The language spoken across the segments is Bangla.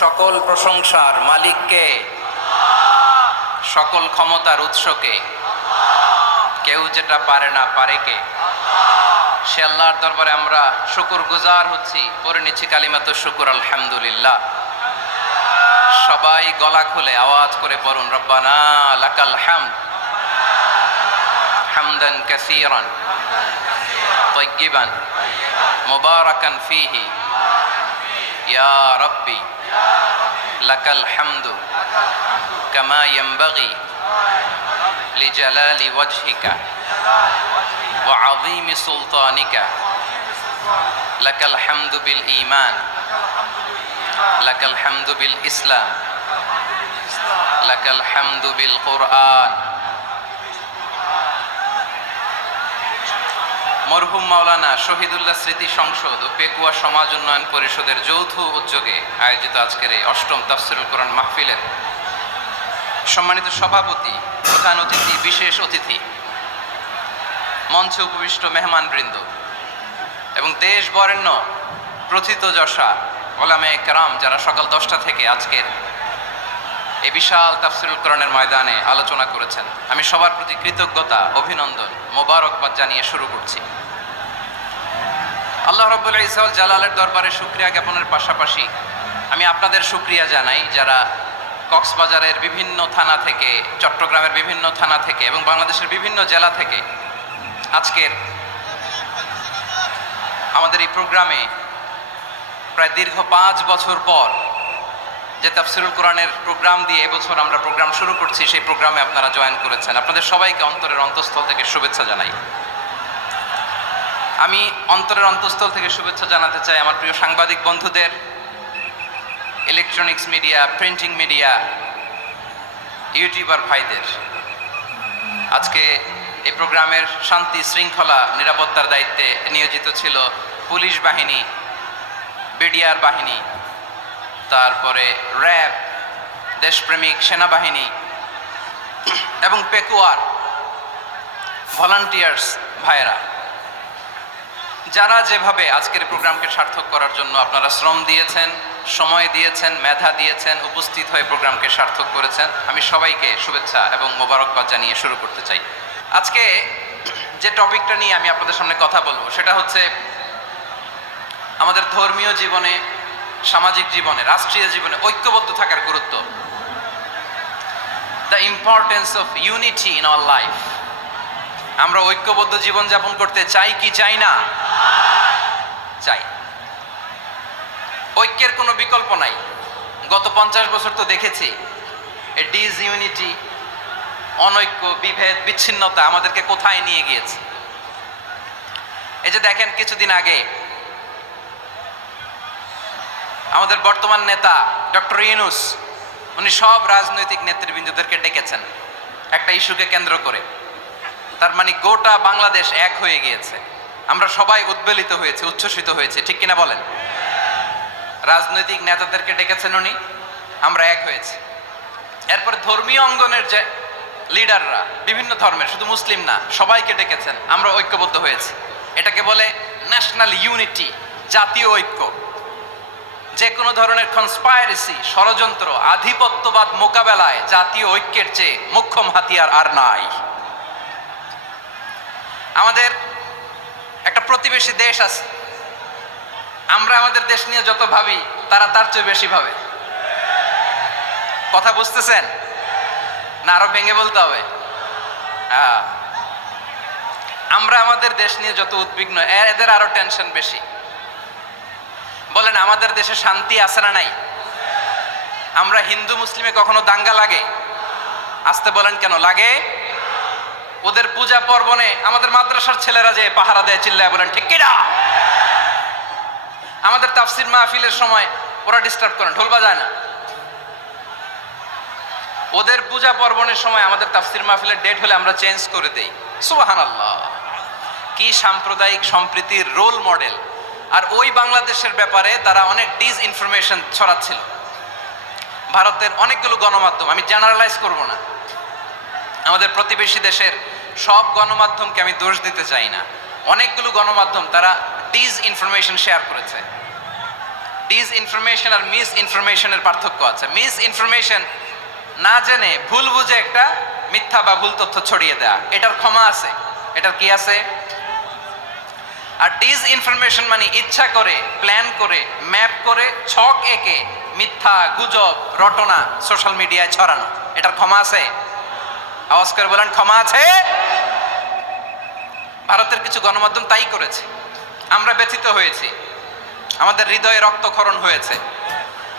সকল প্রশংসার মালিককে, সকল ক্ষমতার উৎসকে। কেউ যেটা পারে না পারে কে? সে আল্লাহর দরবারে আমরা শুকর গুজার হচ্ছি, পড়ে নিচ্ছি কালিমাত শুকর আলহামদুলিল্লাহ। সবাই গলা খুলে আওয়াজ করে পড়ুন, রব্বানা লাকাল হামদ হামদান কাসীরান তাইয়্যিবান মুবারাকান ফীহি ইয়া রাব্বি লাকাল হামদু কামা ইয়ানবাগি লিজালালি ওয়াজহিকা ওয়া আযীমি সুলতানিকা। লাকাল হামদু বিল ঈমান, লাকাল হামদু বিল ইসলাম, লাকাল হামদু বিল কুরআন। মরহুম মাওলানা শহীদুল্লাহ স্মৃতি সংসদ ও পেকুয়া সমাজ উন্নয়ন পরিষদের যৌথ উদ্যোগে আয়োজিত আজকের এই অষ্টম তাফসীরুল কোরআন মাহফিলের সম্মানিত সভাপতি, প্রধান অতিথি, বিশেষ অতিথি, মঞ্চে উপবিষ্ট মেহমানবৃন্দ এবং দেশ বরেণ্য প্রথিতযশা উলামায়ে কেরাম যারা সকাল 10টা থেকে আজকের এই বিশাল তাফসীরুল কোরআনের ময়দানে আলোচনা করেছেন, আমি সবার প্রতি কৃতজ্ঞতা, অভিনন্দন, মোবারকবাদ জানিয়ে শুরু করছি। আল্লাহ রাব্বুল ইজ্জত ওয়াল জালালের দরবারে শুকরিয়া জ্ঞাপনের পাশাপাশি আমি আপনাদের শুকরিয়া জানাই যারা কক্সবাজারের বিভিন্ন থানা থেকে, চট্টগ্রামের বিভিন্ন থানা থেকে এবং বাংলাদেশের বিভিন্ন জেলা থেকে আজকের আমাদের এই প্রোগ্রামে প্রায় দীর্ঘ 5 বছর পর যে তাফসীরুল কোরআনের প্রোগ্রাম দিয়ে এবছর আমরা প্রোগ্রাম শুরু করছি, সেই প্রোগ্রামে আপনারা জয়েন করেছেন। আপনাদের সবাইকে অন্তরের অন্তঃস্থল থেকে শুভেচ্ছা জানাই। আমি অন্তরের অন্তঃস্থল থেকে শুভেচ্ছা জানাতে চাই আমার প্রিয় সাংবাদিক বন্ধুদের, electronics media, printing media, YouTuber ভাইদের। আজকে এই প্রোগ্রামের শান্তি শৃঙ্খলা নিরাপত্তার দায়িত্বে নিয়োজিত ছিল পুলিশ বাহিনী, বিডিআর বাহিনী, তারপরে র্যাব, দেশপ্রেমিক সেনাবাহিনী এবং পেকুয়ার ভলান্টিয়ার্স ভাইয়েরা, যারা যেভাবে আজকের প্রোগ্রামকে সার্থক করার জন্য আপনারা শ্রম দিয়েছেন, সময় দিয়েছেন, মেধা দিয়েছেন, উপস্থিত হয়ে প্রোগ্রামকে সার্থক করেছেন, আমি সবাইকে শুভেচ্ছা এবং মোবারকবাদ জানিয়ে শুরু করতে চাই। আজকে যে টপিকটা নিয়ে আমি আপনাদের সামনে কথা বলবো সেটা হচ্ছে আমাদের ধর্মীয় জীবনে, সামাজিক জীবনে, রাষ্ট্রীয় জীবনে ঐক্যবদ্ধ থাকার গুরুত্ব। The importance of unity in our life. আমরা ঐক্যবদ্ধ জীবন যাপন করতে চাই কি চাই না? চাই। ঐক্যের কোনো বিকল্প নাই। গত 50 বছর তো দেখেছি এই ডিসইউনিটি, অনৈক্য, বিভেদ, বিচ্ছিন্নতা আমাদেরকে কোথায় নিয়ে গিয়েছে। এই যে দেখেন, কিছুদিন আগে আমাদের বর্তমান নেতা ডক্টর ইউনূস, উনি সব রাজনৈতিক নেতৃবৃন্দদেরকে ডেকেছেন একটা ইস্যুকে কেন্দ্র করে। তার মানে গোটা বাংলাদেশ এক হয়ে গিয়েছে। আমরা সবাই উদ্বেলিত হয়েছে, উচ্ছ্বসিত হয়েছে, ঠিক কিনা বলেন? রাজনৈতিক নেতাদেরকে ডেকেছেন উনি, আমরা এক হয়েছি। এরপরে ধর্মীয় অঙ্গনের যে লিডাররা, বিভিন্ন ধর্মের, শুধু মুসলিম না, সবাইকে ডেকেছেন, আমরা ঐক্যবদ্ধ হয়েছি। এটাকে বলে ন্যাশনাল ইউনিটি, জাতীয় ঐক্য। যে কোনো ধরনের কনস্পাইরেসি, ষড়যন্ত্র, আধিপত্যবাদ মোকাবেলায় জাতীয় ঐক্যের চেয়ে মোক্ষম হাতিয়ার আর নাই। আমাদের একটা প্রতিবেশী দেশ আছে, আমরা আমাদের দেশ নিয়ে যত ভাবি তারা তার চেয়ে বেশি ভাবে। কথা বুঝতেছেন না? আরো ভেঙে বলতে হবে। আমরা আমাদের দেশ নিয়ে যত উদ্বিগ্ন, এদের আরো টেনশন বেশি। বলেন, আমাদের দেশে শান্তি আছে না নাই? আমরা হিন্দু মুসলিমে কখনো দাঙ্গা লাগে? আসতে বলেন, কেন লাগে? ওদের পূজা পার্বণে আমাদের মাদ্রাসার ছেলেরা যে পাহারা দেয়, চিল্লায় বলেন ঠিক কিনা? আমাদের তাফসীর মাহফিলের সময় ওরা ডিস্টার্ব করেন, ঢোল বাজায় না। ওদের পূজা পার্বণের সময় আমাদের তাফসীর মাহফিলের ডেট হলে আমরা চেঞ্জ করে দেই। সুবহানাল্লাহ! কি সাম্প্রদায়িক সম্প্রীতির রোল মডেল। আর ওই বাংলাদেশের ব্যাপারে তারা অনেক ডিসইনফরমেশন ছড়াচ্ছিল। ভারতের অনেকগুলো গণমাধ্যম, আমি জেনারেলাইজ করব না, আমাদের প্রতিবেশী দেশের সব গণমাধ্যমকে আমি দোষ দিতে চাই না, অনেকগুলো গণমাধ্যম তারা ডিসইনফরমেশন শেয়ার করেছে। ডিস ইনফরমেশন আর মিস ইনফরমেশনের পার্থক্য আছে। মিস ইনফরমেশন না জেনে ভুল বুঝে একটা মিথ্যা বা ভুল তথ্য ছড়িয়ে দেয়া, এটার ক্ষমা আছে, এটার কি আছে। আর ডিস ইনফরমেশন মানে ইচ্ছা করে, প্ল্যান করে, ম্যাপ করে, ছক এঁকে মিথ্যা, গুজব, রটনা সোশ্যাল মিডিয়ায় ছড়ানো, এটার ক্ষমা আছে। আওয়াজ করে বলেন ক্ষমা আছে। ভারতের কিছু গণমাধ্যম তাই করেছে, আমরা ব্যথিত হয়েছি, আমাদের হৃদয়ে রক্তক্ষরণ হয়েছে।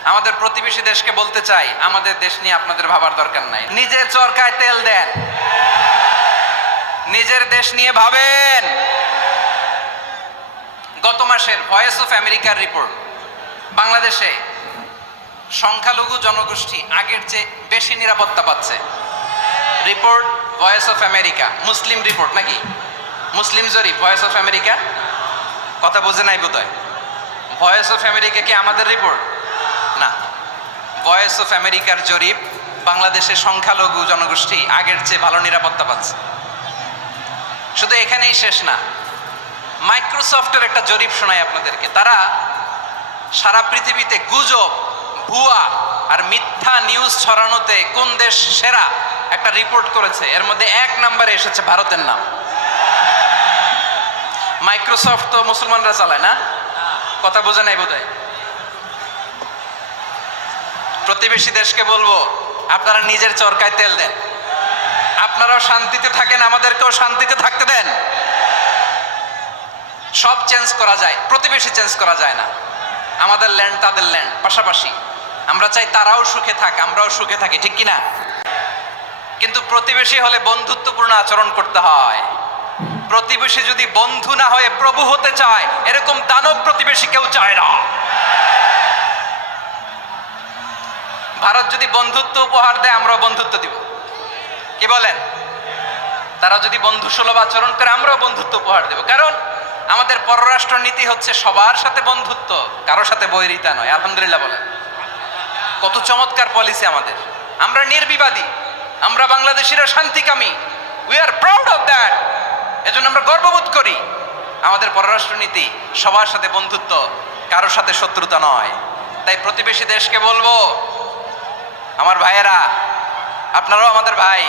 আমাদের প্রতিবেশী দেশকে বলতে চাই, আমাদের দেশ নিয়ে আপনাদের ভাবার দরকার নাই, নিজের চরকায় তেল দেন, নিজের দেশ নিয়ে ভাবেন। গত মাসের ভয়েস অফ আমেরিকার রিপোর্ট, বাংলাদেশে সংখ্যালঘু জনগোষ্ঠী আগের চেয়ে বেশি নিরাপত্তা পাচ্ছে। Report voice of America, Muslim report নাকি, মুসলিম জরিপ, ভয়েস অফ আমেরিকা। কথা বোঝে নাই বোধহয়। ভয়েস অফ আমেরিকা কি আমাদের রিপোর্ট না, ভয়েস অফ আমেরিকার জরিপ, বাংলাদেশের সংখ্যালঘু জনগোষ্ঠী আগের চেয়ে ভালো নিরাপত্তা পাচ্ছে। শুধু এখানেই শেষ না, মাইক্রোসফটের একটা জরিপ শোনায় আপনাদেরকে। তারা সারা পৃথিবীতে গুজব, ভুয়া আর মিথ্যা নিউজ ছড়ানোতে কোন দেশ সেরা একটা রিপোর্ট করেছে, এর মধ্যে 1 নম্বরে এসেছে ভারতের নাম। মাইক্রোসফট তো মুসলমানরা চালায় না, কথা বোঝে নাই বোধহয়। প্রতিবেশী দেশকে বলবো, আপনারা নিজের চরকায় তেল দেন, আপনারাও শান্তিতে থাকেন, আমাদেরকেও শান্তিতে থাকতে দেন। সব চেঞ্জ করা যায়, প্রতিবেশী চেঞ্জ করা যায় না। আমাদের ল্যান্ড তাদের ল্যান্ড পাশাপাশি, আমরা চাই তারাও সুখে থাক, আমরাও সুখে থাকি, ঠিক কিনা? কিন্তু প্রতিবেশী হলে বন্ধুত্বপূর্ণ আচরণ করতে হয়। প্রতিবেশী যদি বন্ধু না হয়ে প্রভু হতে চায়, এরকম দানব প্রতিবেশী কেউ চায় না। ভারত যদি বন্ধুত্ব উপহার দেয়, আমরাও বন্ধুত্ব দিব, কি বলেন? তারা যদি বন্ধু সুলভ আচরণ করে, আমরাও বন্ধুত্ব উপহার দেব। কারণ আমাদের পররাষ্ট্র নীতি হচ্ছে সবার সাথে বন্ধুত্ব, কারোর সাথে বৈরিতা নয়। আলহামদুলিল্লাহ বলেন, কত চমৎকার পলিসি আমাদের। আমরা নির্বিবাদী, আমরা বাংলাদেশিরা শান্তিকামী, we are proud of that. এজন্য আমরা গর্ববোধ করি। আমাদের পররাষ্ট্র নীতি সবার সাথে বন্ধুত্ব, কারোর সাথে শত্রুতা নয়। তাই প্রতিবেশী দেশকে বলবো, আমার ভাইয়েরা, আপনারাও আমাদের ভাই,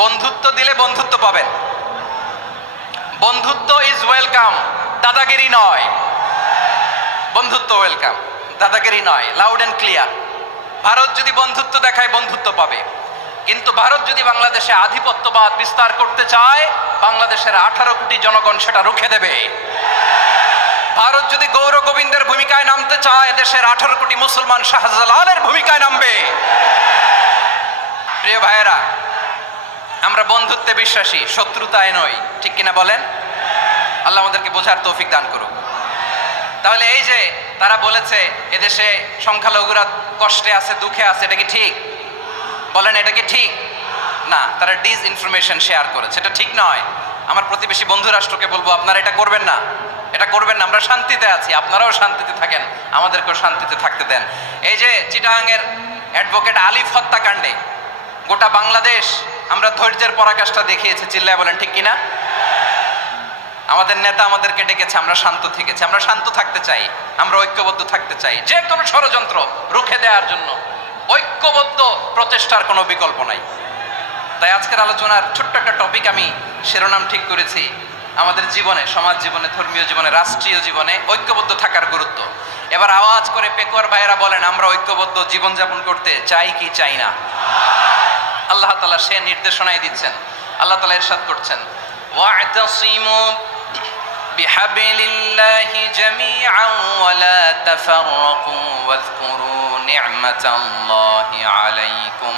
বন্ধুত্ব দিলে বন্ধুত্ব পাবেন। বন্ধুত্ব ইজ ওয়েলকাম, দাদাগিরি নয়। বন্ধুত্ব ওয়েলকাম, দাদাগিরি নয়, লাউড এন্ড ক্লিয়ার। ভারত যদি বন্ধুত্ব দেখায়, বন্ধুত্ব পাবে। কিন্তু ভারত যদি বাংলাদেশে আধিপত্যবাদ বিস্তার করতে চায়, বাংলাদেশের 18 কোটি জনগণ সেটা রুখে দেবে। ভারত যদি গৌর গোবিন্দের ভূমিকায় নামতে চায়, দেশের 18 কোটি মুসলমান শাহজালালের ভূমিকায় নামবে। প্রিয় ভাইয়েরা, আমরা বন্ধুত্বে বিশ্বাসী, শত্রুতায় নই, ঠিক কিনা বলেন? আল্লাহ আমাদেরকে বোঝার তৌফিক দান করুক। তাহলে এই যে তারা বলেছে এদেশে সংখ্যালঘুরা কষ্টে আছে, দুঃখে আছে, এটা কি ঠিক? বলেন, এটা কি ঠিক? না, তারা ডিস ইনফরমেশন শেয়ার করেছে, এটা ঠিক নয়। আমার প্রতিবেশী বন্ধু রাষ্ট্রকে বলবো, আপনারা এটা করবেন না, এটা করবেন না। আমরা শান্তিতে আছি, আপনারাও শান্তিতে থাকেন, আমাদেরকেও শান্তিতে থাকতে দেন। এই যে চিটাগাংয়ের অ্যাডভোকেট আলিফ হত্যাকাণ্ডে গোটা বাংলাদেশ আমরা ধৈর্যের পরাকাষ্ঠা দেখিয়েছে, চিল্লায় বলেন ঠিক কিনা? আমাদের নেতা আমাদেরকে ডেকেছে, আমরা শান্ত থেকেছি। আমরা শান্ত থাকতে চাই, আমরা ঐক্যবদ্ধ থাকতে চাই। যে কোনো ষড়যন্ত্র রুখে দেওয়ার জন্য ঐক্যবদ্ধ প্রচেষ্টার কোনো বিকল্প নাই। তাই আজকের আলোচনার ছোট্ট একটা টপিক আমি শিরোনাম ঠিক করেছি, আমাদের জীবনে, সমাজ জীবনে, ধর্মীয় জীবনে, রাষ্ট্রীয় জীবনে ঐক্যবদ্ধ থাকার গুরুত্ব। এবার আওয়াজ করে পেকুয়ার ভাইয়েরা বলেন, আমরা ঐক্যবদ্ধ জীবনযাপন করতে চাই কি চাই না? আল্লাহ তাআলা সে নির্দেশনাই দিচ্ছেন। আল্লাহ তাআলা ইরশাদ করছেন, ওয়া'তাসিমু বিহাবলিল্লাহি জামিআন ওয়া লা তাফাররাকু ওয়াযকুরু নি'মাতাল্লাহি আলাইকুম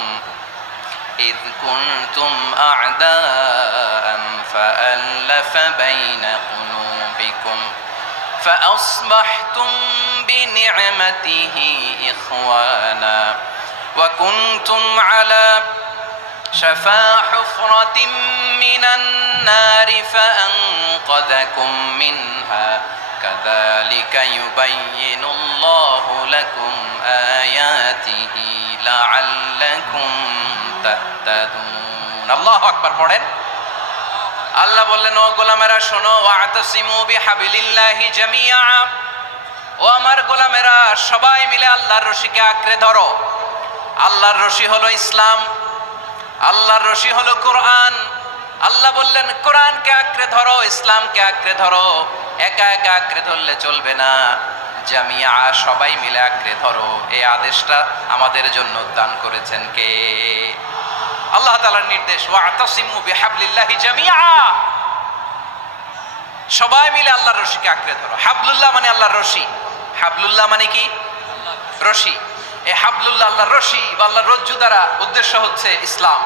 إذ كنتم أعداء فألف بين قلوبكم فأصبحتم بنعمته إخوانا وكنتم على شفا حفرة من النار فأنقذكم منها كذلك يبين الله لكم آياته لعلكم তাহতাদুন। আল্লাহু আকবার পড়েন। আল্লাহ বললেন, ও গোলামেরা শোনো, ওয়া'তাসিমু বিহাবলিল্লাহি জামিআ, ও আমার গোলামেরা, সবাই মিলে আল্লাহর রশিকে আঁকড়ে ধরো। আল্লাহর রশি হলো ইসলাম, আল্লাহর রশি হলো কোরআন। আল্লাহ বললেন কোরআনকে আঁকড়ে ধরো, ইসলামকে আঁকড়ে ধরো। একা একা আঁকড়ে ধরলে চলবে না, জামিয়া সবাই মিলে আঁকড়ে ধরো। এই আদেশটা আমাদের জন্য দান করেছেন কে? আল্লাহ তাআলার নির্দেশ, ওয়াতাসিমু বিহাবলিল্লাহি জামিআ। সবাই মিলে আল্লাহর রশিকে আঁকড়ে ধরো। হাবলুল্লাহ মানে আল্লাহর রশি। হাবলুল্লাহ মানে কি? রশি। এই হাবলুল্লাহ আল্লাহর রশি বা আল্লাহর রজ্জু দ্বারা উদ্দেশ্য হচ্ছে ইসলাম।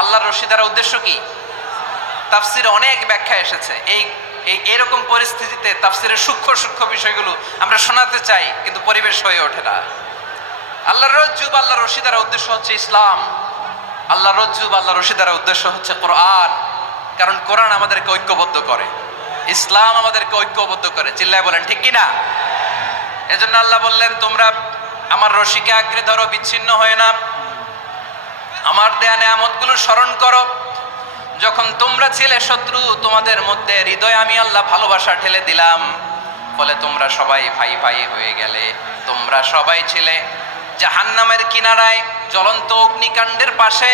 আল্লাহর রশি দ্বারা উদ্দেশ্য কি? তাফসিরে অনেক ব্যাখ্যা এসেছে। এরকম পরিস্থিতিতে তাফসিরের সূক্ষ্ম সূক্ষ্ম বিষয়গুলো আমরা শোনাতে চাই, কিন্তু পরিবেশ হয়ে ওঠে না। আল্লাহর রজ্জু বা আল্লাহর রশি দ্বারা উদ্দেশ্য হচ্ছে ইসলাম। আল্লাহর রজ্জু বা আল্লাহর রশি দ্বারা উদ্দেশ্য হচ্ছে কোরআন। কারণ কোরআন আমাদেরকে ঐক্যবদ্ধ করে, ইসলাম আমাদেরকে ঐক্যবদ্ধ করে। চিল্লায় বলেন ঠিক কিনা? এজন্য আল্লাহ বললেন তোমরা আমার রশিকে আঁকড়ে ধরো, বিচ্ছিন্ন হয়ে না। আমার দেয়া নেয়ামতগুলো স্মরণ করো। যখন তোমরা ছিলে শত্রু, তোমাদের মধ্যে হৃদয়ে আমি আল্লাহ ভালোবাসা ঢেলে দিলাম, ফলে তোমরা সবাই ভাই ভাই হয়ে গেলে। তোমরা সবাই ছিলে জাহান্নামের কিনারায়, জ্বলন্ত অগ্নিকাণ্ডের পাশে।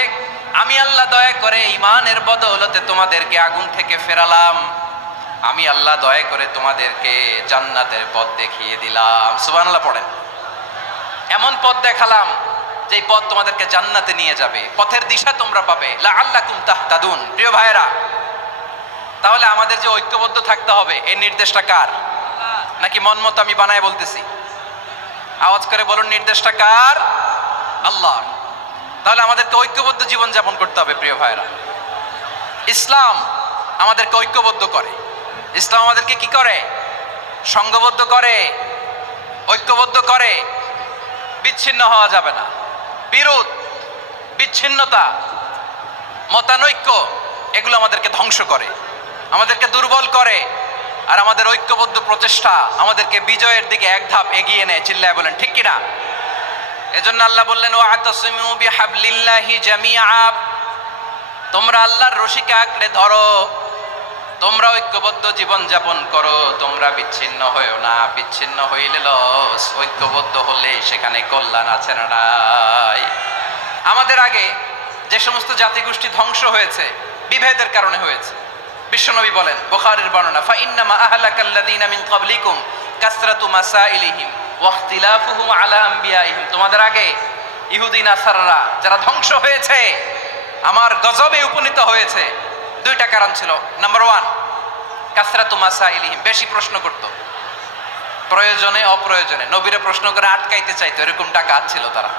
আমি আল্লাহ দয়া করে ঈমানের বদৌলতে তোমাদেরকে আগুন থেকে ফেরালাম। আমি আল্লাহ দয়া করে তোমাদেরকে জান্নাতের পথ দেখিয়ে দিলাম। সুবহানাল্লাহ পড়েন। এমন পথ দেখালাম যে পথ তোমাদেরকে জান্নাতে নিয়ে যাবে, পথের দিশা তোমরা পাবে। লাআল্লাকুম তাহতাদুন। প্রিয় ভাইরা, তাহলে আমাদের যে ঐক্যবদ্ধ থাকতে হবে, এই নির্দেশটা কার? নাকি মন মতো আমি বানায় বলতেছি? আওয়াজ করে বলুন, নির্দেশটা কার? আল্লাহর। তাহলে আমাদেরকে ঐক্যবদ্ধ জীবন যাপন করতে হবে। প্রিয় ভাইরা, ইসলাম আমাদেরকে ঐক্যবদ্ধ করে। ইসলাম আমাদেরকে কি করে? সংঘবদ্ধ করে, ঐক্যবদ্ধ করে। বিচ্ছিন্ন হওয়া যাবে না। বিরোধ, বিচ্ছিন্নতা, মতানৈক্য, এগুলো আমাদেরকে ধ্বংস করে, আমাদেরকে দুর্বল করে। আর আমাদের ঐক্যবদ্ধ প্রচেষ্টা আমাদেরকে বিজয়ের দিকে এক ধাপ এগিয়ে নেয়। চিল্লায় বলেন ঠিক কিনা? এজন্য আল্লাহ বললেন ওয়াতাসিমু বিহাবলিল্লাহি জামিআ। তোমরা আল্লাহর রশিকে আঁকড়ে ধরো, তোমরা ঐক্যবদ্ধ জীবন যাপন করো, তোমরা বিচ্ছিন্ন হইও না। বিচ্ছিন্ন হইলে লস, ঐক্যবদ্ধ হলে সেখানে কল্যাণ আছে না নাই? আমাদের আগে যে সমস্ত জাতিগোষ্ঠী ধ্বংস হয়েছে, বিভেদের কারণে হয়েছে। বিশ্বনবী বলেন, বুখারীর বর্ণনা, ফা ইন্নামা আহলাকাল্লাযীনা মিন ক্বাবলিকুম কাসরাতু মাসাইলিহিম ওয়া ইখতিলাফুহুম আলা আমবিয়াইহিম। তোমাদের আগে ইহুদি নাসারারা যারা ধ্বংস হয়েছে, আমার গজবে উপনীত হয়েছে, দুইটা কারণ ছিল। নাম্বার 1, কাসরাতু মাসাইলিহিম, বেশি প্রশ্ন করত, প্রয়োজনে অপ্রয়োজনে নবীরে প্রশ্ন করে আটকাইতে চাইতো, এরকম ডাকাত ছিল তারা।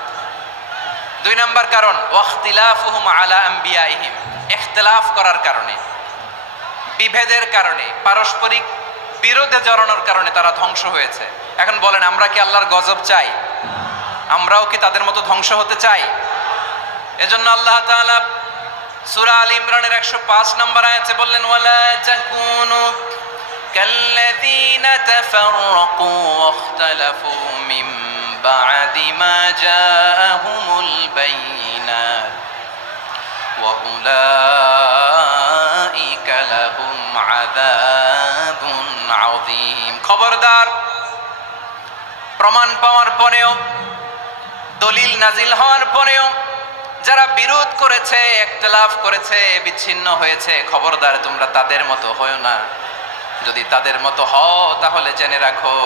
2 নাম্বার কারণ, ওয়াখতিলাফুহুম আলা আমবিয়াইহিম, ইখতিলাফ করার কারণে, বিভেদের কারণে, পারস্পরিক বিরোধে জড়ানোর কারণে তারা ধ্বংস হয়েছে। এখন বলেন, আমরা কি আল্লাহর গজব চাই? আমরাও কি তাদের মতো ধ্বংস হতে চাই? এজন্য আল্লাহ তাআলা সূরা আল ইমরানের 105 নম্বর আয়াতে বললেন, ওয়ালা তাকুনু কাল্লাযীনা তাফাররাকু ওয়াখতালাফু মিন বা'দি মা জাআহুমুল বাইয়িনাত ওয়া উলাইকা লাহুম আযাবুন আযীম। খবরদার, প্রমাণ পাওয়ার পরেও, দলিল নাজিল হওয়ার পরেও যারা বিরোধ করেছে, ইখতিলাফ করেছে, বিচ্ছিন্ন হয়েছে, খবরদার তোমরা তাদের মতো হয়ো না। যদি তাদের মতো হও তাহলে জেনে রাখো,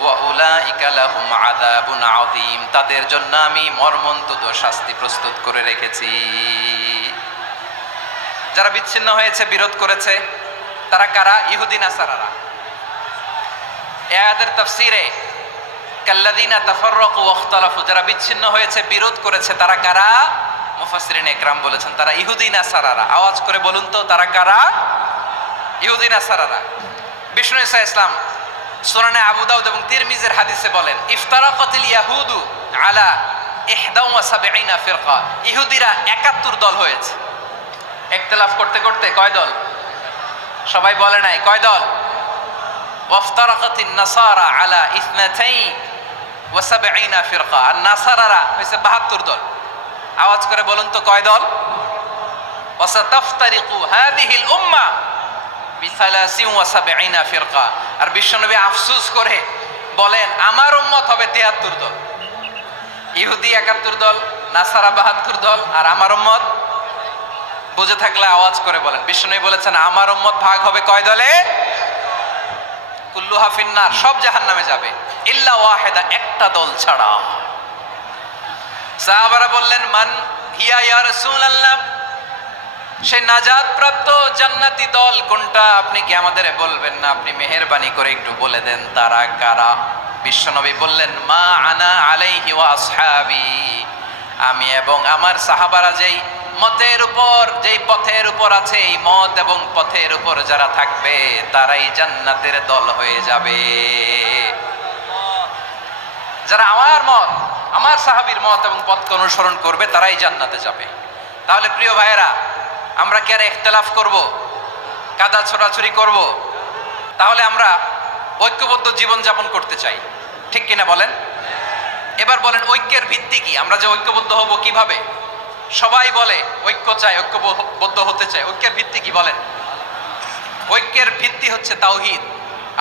ওয়া উলাইকা লাহুম আযাবুন আযীম, তাদের জন্য আমি মর্মন্তুদ শাস্তি প্রস্তুত করে রেখেছি। যারা বিচ্ছিন্ন হয়েছে, বিরোধ করেছে, তারা কারা? ইহুদি নাসারারা। এই আয়াতের তাফসীরে কাল্লাযীনা তাফাররাকু ওয়াখতালাফু, যারা বিচ্ছিন্ন হয়েছে, বিরোধ করেছে, তারা কারা? মুফাসসিরিন ইকরাম বলেছেন তারা ইহুদি নাসারারা। আওয়াজ করে বলুন তো, তারা কারা? ইহুদি নাসারারা। বিষ্ণু ঈসা ইসলাম সুনানে আবু দাউদ এবং তিরমিজির হাদিসে বলেন, ইফতারাকাতিল ইয়াহুদু আলা 71 ফিরকা। ইহুদিরা 71 দল হয়েছে। ইখতিলাফ করতে করতে কয় দল? সবাই বলে নাই, কয় দল? ওয়াফতারাকাতিন নাসারা আলা 72 ফিরকা। আর নাসারারা হয়েছে 72 দল। আওয়াজ করে বলুন তো, কয় দল? ওয়াসাতাফতারিকু হাযিহিল উম্মাহ বিসালাসি ওয়া সাবঈনা ফিরকা। আর বিশ্বনবী আফসোস করে বলেন আমার উম্মত হবে 73 দল। ইহুদি 71 দল, নাসারা 72 দল, আর আমার উম্মত বুঝে থাকলে আওয়াজ করে বলেন। বিশ্বনবী বলেছেন আমার উম্মত ভাগ হবে কয় দলে? কুল্লুহা ফিন্নার, সব জাহান্নামে যাবে, ইল্লা ওয়াহিদা, একটা দল ছাড়া। সাহাবারা বললেন মান হিয়া ইয়া রাসূলুল্লাহ, সে নাজাত প্রাপ্ত জান্নাতি দল কোনটা? আপনি কি আমাদের বলবেন না? আপনি মেহেরবানি করে একটু বলে দেন তারা কারা। বিশ্বনবী বললেন মা আনা আলাইহি ওয়া আসহাবি, আমি এবং আমার সাহাবারা যেই মতের উপর, যেই পথের উপর আছে, এই মত এবং পথের উপর যারা থাকবে তারাই জান্নাতের দল হয়ে যাবে। যারা আমার মত, আমার সাহাবীর মত এবং পথকে অনুসরণ করবে তারাই জান্নাতে যাবে। তাহলে প্রিয় ভাইয়েরা, আমরা কি আর ইখতিলাফ করব, কাদা ছোড়াছুরি করব? তাহলে আমরা ঐক্যবদ্ধ জীবন যাপন করতে চাই, ঠিক কিনা বলেন? এবার বলেন ঐক্যের ভিত্তি কি? আমরা যে ঐক্যবদ্ধ হব কিভাবে? সবাই বলে ঐক্য চাই, ঐক্যবদ্ধ হতে চাই, ঐক্যের ভিত্তি কি বলেন? ঐক্যের ভিত্তি হচ্ছে তাওহীদ।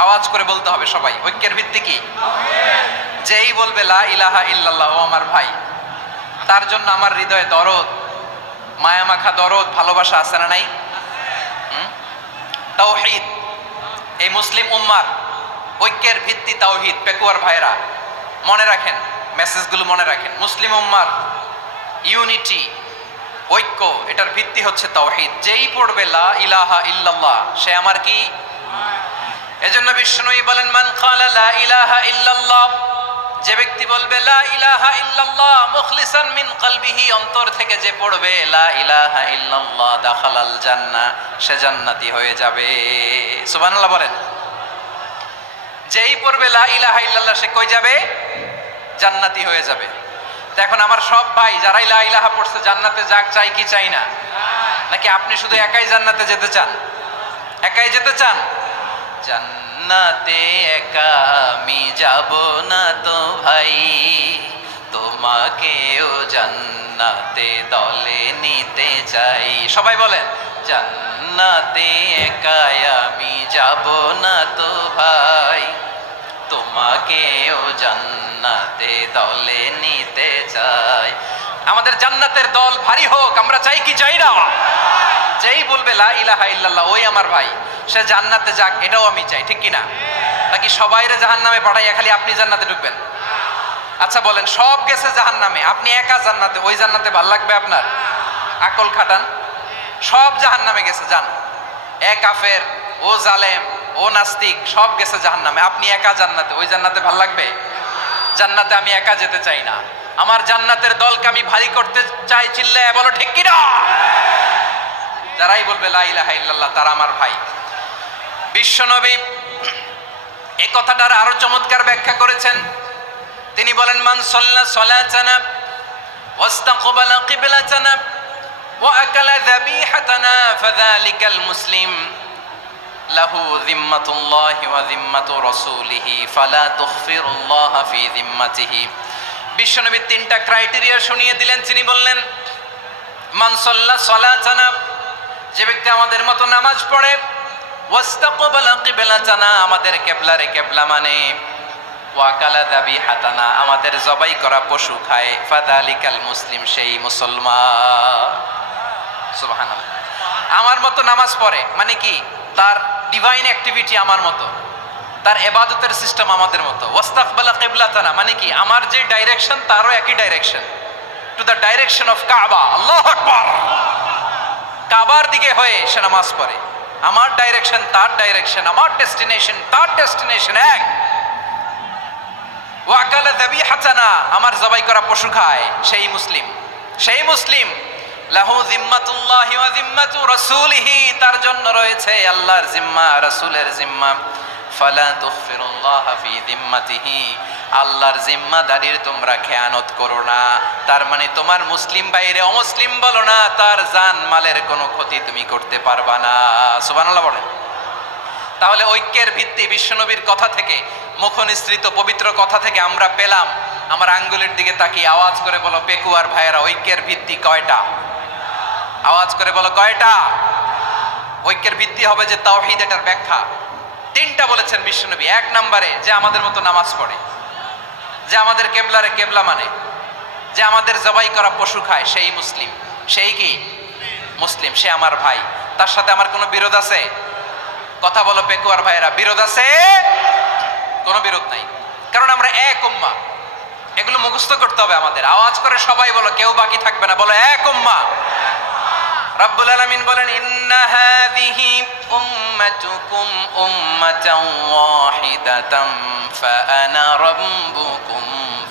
আওয়াজ করে বলতে হবে সবাই, ঐক্যের ভিত্তি কি? যেই বলবে লা ইলাহা ইল্লাল্লাহ, ও আমার ভাই, তার জন্য আমার হৃদয়ে দরদ, মায়া মাখা দরদ, ভালোবাসা আছে না নাই? তাওহীদ, এই মুসলিম উম্মার ঐক্যের ভিত্তি তাওহীদ। পেকুয়ার ভাইরা মনে রাখেন, মেসেজগুলো মনে রাখেন। মুসলিম উম্মার ইউনিটি, ঐক্য, এটার ভিত্তি হচ্ছে তাওহীদ। যেই পড়বে লা ইলাহা ইল্লাল্লাহ সে আমার কি? এজন্য বিষ্ণুই বলেন মান ক্বালা লা ইলাহা ইল্লাল্লাহ, যে ব্যক্তি বলবে লা ইলাহা ইল্লাল্লাহ মুখলিসান মিন কলবিহি, অন্তর থেকে যে পড়বে লা ইলাহা ইল্লাল্লাহ, দাখালাল জান্নাহ, সে জান্নাতি হয়ে যাবে। সুবহানাল্লাহ বলেন। যেই পড়বে লা ইলাহা ইল্লাল্লাহ সে কই যাবে? জান্নাতি হয়ে যাবে। তো এখন আমার সব ভাই যারাই লা ইলাহা পড়ছে জান্নাতে যাক, চাই কি চাই না? নাকি আপনি শুধু একাই জান্নাতে যেতে চান? একাই যেতে চান? জান্নাতে একা আমি যাব না তো ভাই, তোমাকেও জান্নাতে দলে নিতে চাই। সবাই বলেন জান্নাতে একা আমি যাব না তো ভাই, তোমাকেও জান্নাতে দলে নিতে চাই। আমাদের জান্নাতের দল ভারী হোক, আমরা চাই কি চাই না? যেই বলবে লা ইলাহা ইল্লাল্লাহ ওই আমার ভাই, সে জান্নাতে যাক, এটাও আমি চাই, ঠিক কিনা? নাকি সবাইরে জাহান্নামে পাঠাইয়া খালি আপনি জান্নাতে ঢুকবেন? আচ্ছা বলেন, সব গেছে জাহান্নামে, আপনি একা জান্নাতে, ওই জান্নাতে ভাল লাগবে আপনার? আকল খাটান। সব জাহান্নামে গেছে, যান। এ কাফের, ও জালেম, ও নাস্তিক, সব গেছে জাহান্নামে, আপনি একা জান্নাতে, ওই জান্নাতে ভাল লাগবে? জান্নাতে আমি একা যেতে চাই না, আমার জান্নাতের দলকে আমি ভারী করতে চাই। চিল্লায় বলো ঠিক কিনা? যারাই বলবে লা ইলাহা ইল্লাল্লাহ তারা আমার ভাই। বিশ্বনবী এই কথাটার আরো চমৎকার ব্যাখ্যা করেছেন। তিনি বলেন মান সাল্লা সালাতানা ওয়াস্তাকবালা কিবলাতানা ওয়া আকালা যাবিহাতানা ফাযালিকাল মুসলিম লাহু যিম্মাতুল্লাহি ওয়া যিম্মাতু রাসূলিহি ফালা তুগফিরুল্লাহ ফি যিম্মাতিহি। বিশ্বনবী তিনটা ক্রাইটেরিয়া শুনিয়ে দিলেন। তিনি বললেন মান সাল্লা সালাতানা, যে ব্যক্তি আমাদের মতো নামাজ পড়ে, ওয়াস্তাকবালা কিবলাতানা, আমাদের কিবলারে কিবলা মানে, ওয়াকালা যাবিহাতানা, আমাদের জবাই করা পশু খায়, ফাযালিকাল মুসলিম, সেই মুসলমান। সুবহানাল্লাহ। আমার মতো নামাজ পড়ে মানে কি? তার ডিভাইন অ্যাক্টিভিটি আমার মতো, তার ইবাদতের সিস্টেম আমাদের মতো। ওয়াস্তাকবালা কিবলাতানা মানে কি? আমার যে ডাইরেকশন তারও একই direction, to the direction of কাবা। আল্লাহু আকবার। কাবার দিকে হয়ে সে নামাজ পড়ে, আমার ডাইরেকশন তার ডাইরেকশন, আমার ডেস্টিনেশন তার ডেস্টিনেশন এক। ওয়াকালা যাবিহাতানা, আমার জবাই করা পশু খায়, সেই মুসলিম। সেই মুসলিম লাহু যিম্মাতুল্লাহি ওয়া যিম্মাতু রাসূলিহি, তার জন্য রয়েছে আল্লাহর জিম্মা, রাসূলের জিম্মা। ফালা তুগফিরুল্লাহ ফি যিম্মাতিহি, আল্লাহর জিম্মাদারির তোমরা খেয়ানত করো না। তার মানে তোমার মুসলিম বাইরে অমুসলিম বলো না, তার জান মালের কোনো ক্ষতি তুমি করতে পারবা না। সুবহানাল্লাহ বলেন। তাহলে ঐক্যের ভিত্তি বিশ্বনবীর কথা থেকে, মুখনিসৃত পবিত্র কথা থেকে আমরা পেলাম। আমার আঙ্গুলের দিকে তাকিয়ে আওয়াজ করে বলো পেকুয়ার ভাইয়েরা, ঐক্যের ভিত্তি কয়টা? আওয়াজ করে বলো কয়টা? ঐক্যের ভিত্তি হবে যে তাওহীদ, এটার ব্যাখ্যা। তিনটা বলেছেন বিশ্বনবী। এক নম্বরে যে আমাদের মতো নামাজ পড়ে, যে আমাদের কেবলারে কেবলা মানে, যে আমাদের জবাই করা পশু খায়, সেই মুসলিম। সেই কি মুসলিম? সে আমার ভাই। তার সাথে আমার কোনো বিরোধ আছে? কথা বলো পেকুয়ার ভাইয়েরা, বিরোধ আছে? কোনো বিরোধ নাই, কারণ আমরা এক উম্মাহ। এগুলো মুখস্থ করতে হবে আমাদের। আওয়াজ করে সবাই বলো, কেউ বাকি থাকবে না, বলো এক উম্মাহ। রব্বুল আলামিন বলেন, ইন্না হাযিহি উম্মাতুকুম উম্মাতান ওয়াহিদাতাম ফাআনা রাব্বুকুম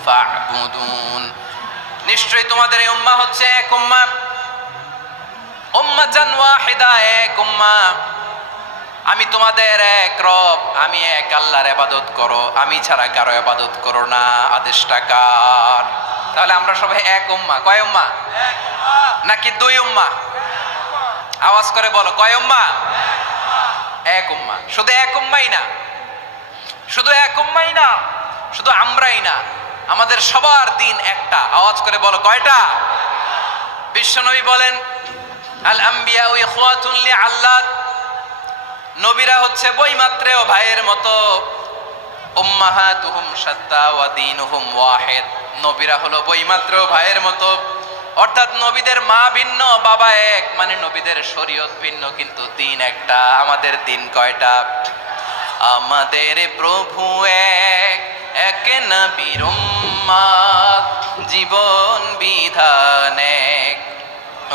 ফা'বুদুন। নিশ্চয়ই তোমাদের এই উম্মাহ হচ্ছে এক উম্মাহ। উম্মাতান ওয়াহিদা, এক উম্মাহ। আমি তোমাদের এক রব, আমি এক আল্লাহর ইবাদত করো, আমি ছাড়া কারো ইবাদত করো না। আদেশটা কার? তাহলে আমরা সবাই এক উম্মাহ। কয় উম্মাহ? এক উম্মাহ। নাকি দুই উম্মাহ? আওয়াজ করে বলো, কয় উম্মাহ? এক উম্মাহ। শুধু এক উম্মাই না, শুধু এক উম্মাই না, শুধু আমরাই না, আমাদের সবার দিন একটা। আওয়াজ করে বলো, কয়টা? বিশ্বনবী বলেন, আল আম্বিয়া ইখওয়াতুন লিআল্লাত। নবীরা হচ্ছে বৈমাত্রেয় ভাইয়ের মতো। উম্মাহাতুহুম শাত্তা ওয়া দীনুহুম ওয়াহিদ। নবীরা হলো বৈমাত্রেয় ভাইয়ের মতো, অর্থাৎ নবীদের মা ভিন্ন, বাবা এক, মানে নবীদের শরীয়ত ভিন্ন, কিন্তু দিন একটা। আমাদের দিন কয়টা? আমাদের প্রভু এক, এক নবীর উম্মাত, জীবন বিধান এক,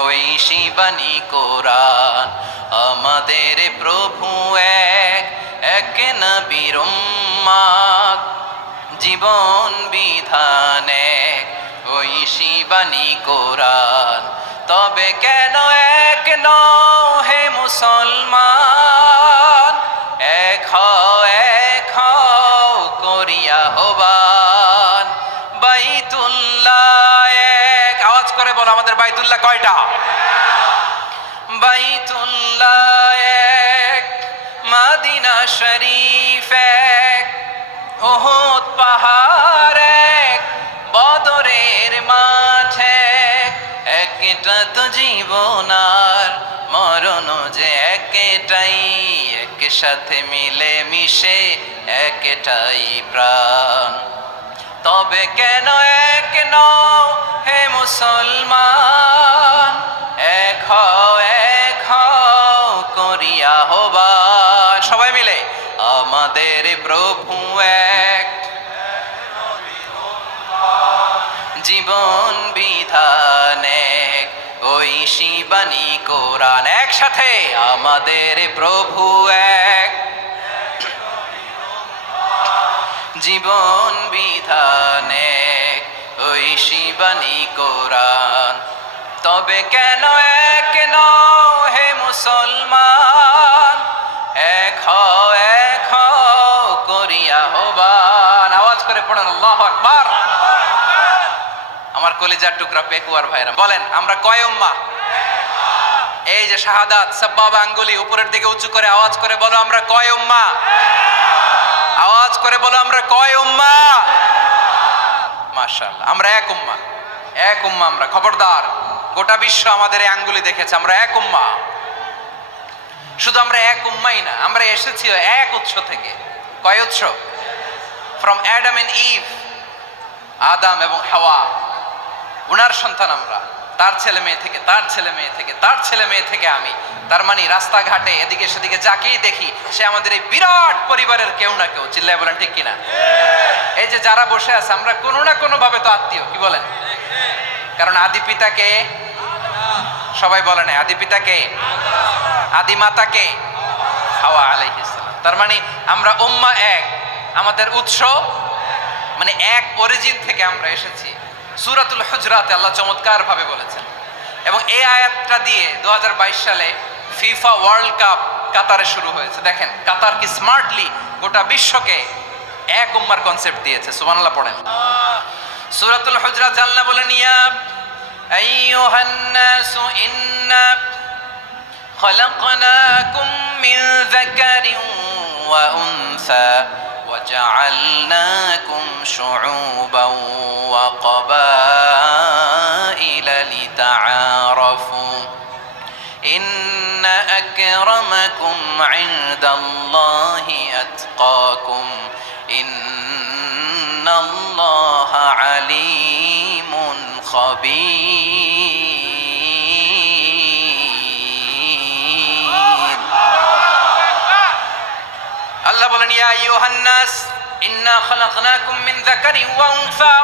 ওই শিবানী কোরআন। আমাদের প্রভু এক, এক নবীর উম্মাত, জীবন বিধান এক, ওই শিবানী কোরআন। তবে কেন এক নও হে মুসলমান? এক হও করিয়া হবান। বাইতুল্লাহ এক। আওয়াজ করে বলো, আমাদের বাইতুল্লাহ কয়টা? বাইতুল্লাহ এক, মদিনা শরীফ এক, উহুদ পাহাড় এক, বদরের মাঠ এক। একটা তো জীবন আর মরণ যে একটাই, একসাথে মিলে মিশে একটাই প্রাণ। তবে কেন এক নও হে মুসলমান? এক হও করিয়া হবান। সবাই মিলে, আমাদের প্রভু এক, জীবন বিধান এক, ওই শিবানী কোরআন। একসাথে, আমাদের প্রভু এক, জীবন বিধান এক, ওই শিবানী কোরআন। তবে কেন এক নও হে মুসলমান? এক হও করিয়া হবান। আওয়াজ করে পড়েন আল্লাহু আকবার। আমার কলিজার টুকরা পেকুয়ার ভাইরা বলেন, আমরা কয় উম্মাহ? এই যে শাহাদাত, সাব্বাবা আঙ্গুলি উপরের দিকে উঁচু করে আওয়াজ করে বলো, আমরা কয় উম্মাহ? আওয়াজ করে বলো, আমরা কয় উম্মাহ? মাশাআল্লাহ, আমরা এক উম্মাহ। এক উম্মাহ আমরা। খবরদার, গোটা বিশ্ব আমাদের এই আঙ্গুলি দেখেছে, আমরা এক উম্মাহ। শুধু আমরা এক উম্মাই না, আমরা এসেছি এক উৎস থেকে। কয় উৎস? ফ্রম অ্যাডাম এন্ড ইভ, আদম এবং হাওয়া, উনার সন্তান আমরা। তার ছেলে মেয়ে থেকে, তার ছেলে মেয়ে থেকে, তার ছেলে মেয়ে থেকে আমি। তার মানে রাস্তাঘাটে এদিকে সেদিকে যাকেই দেখি, সে আমাদের এই বিরাট পরিবারের কেউ না কেউ। চিল্লায় বলেন ঠিক কিনা? এই যে যারা বসে আছে, আমরা কোনো না কোনো ভাবে তো আত্মীয়। কি বলেন? কারণ আদি পিতাকে সবাই বলে না, আদি পিতাকে, আদি মাতাকে হাওয়া আলাইহিস সালাম। তার মানে আমরা উম্মাহ এক, আমাদের উৎস মানে এক অরিজিন থেকে আমরা এসেছি। সূরাতুল হুজরাতে আল্লাহ চমৎকার ভাবে বলেছেন, এবং এই আয়াতটা দিয়ে 2022 সালে ফিফা ওয়ার্ল্ড কাপ কাতারে শুরু হয়েছে। দেখেন কাতার কি স্মার্টলি গোটা বিশ্বকে এক উম্মার কনসেপ্ট দিয়েছে। সুবহানাল্লাহ পড়েন। সূরাতুল হুজরাত আল্লাহ বলেন, ইয়া আইয়ুহান নাসু ইন্না খলাকনাকুম মিন যাকারিন ওয়া উনসা وجعلناكم شعوبا وقبائل لتعارفوا إن أكرمكم ইনদাল্লাহি আতকাকুম ইন্নাল্লাহা আলিমুন খাবীর। আল্লাহ বলেন, ইয়া আইয়ুহান নাস ইন্না খালাকনাকুম মিন যাকারিন ওয়া উনসা।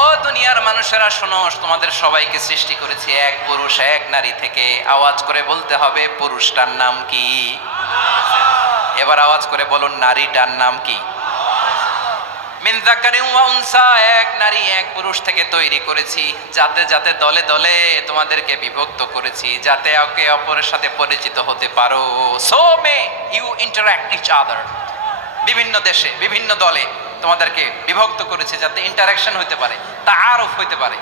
ও দুনিয়ার মানুষেরা শোনো, তোমাদের সবাইকে সৃষ্টি করেছি এক পুরুষ এক নারী থেকে। আওয়াজ করে বলতে হবে, পুরুষটার নাম কি? এবার আওয়াজ করে বলুন, নারীটার নাম কি? মিন যাকারিন ওয়া উনসা, এক নারী এক পুরুষ থেকে তৈরি করেছি। যাতে যাতে দলে দলে তোমাদেরকে বিভক্ত করেছি, যাতে একে অপরের সাথে পরিচিত হতে পারো। So may you interact each other. বিভিন্ন দেশে বিভিন্ন দলে তোমাদেরকে বিভক্ত করেছে যাতে ইন্টারাকশন হইতে পারে, তাআরুফ হইতে পারে।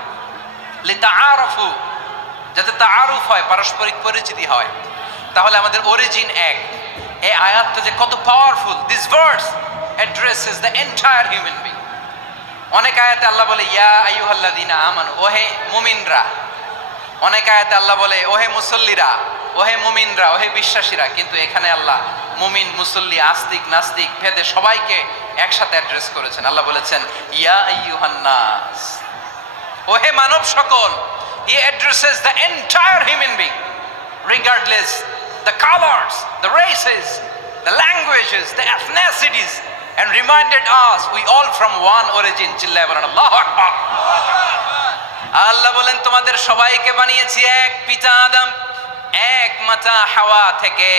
লিতাআরফু, যাতে তাআরুফ হয়, পারস্পরিক পরিচিতি হয়। তাহলে আমাদের অরিজিন এক। এই আয়াতটা যে কত powerful! This verse addresses the entire human being. অনেক আয়াতে আল্লাহ বলে ইয়া আইয়ুহাল্লাযীনা আমানু, ওহে মুমিনরা। অনেক আয়াতে আল্লাহ বলে ওহে মুসল্লিরা, ওহে মুমিনরা, ওহে বিশ্বাসীরা। কিন্তু এখানে আল্লাহ মুমিন মুসল্লি আস্তিক নাস্তিক ভেদে সবাইকে একসাথে অ্যাড্রেস করেছেন। আল্লাহ বলেছেন ইয়া আইয়ুহান নাস, ওহে মানব সকল। হি addresses the entire human being regardless the colours, the races, the languages, the এথনিসিটিস, and reminded us we all from one origin. চিল্লায় বলেন আল্লাহু আকবার। আল্লাহ বলেন তোমাদের সবাইকে বানিয়েছি এক পিতা আদম, এক মাতা হাওয়া থেকে।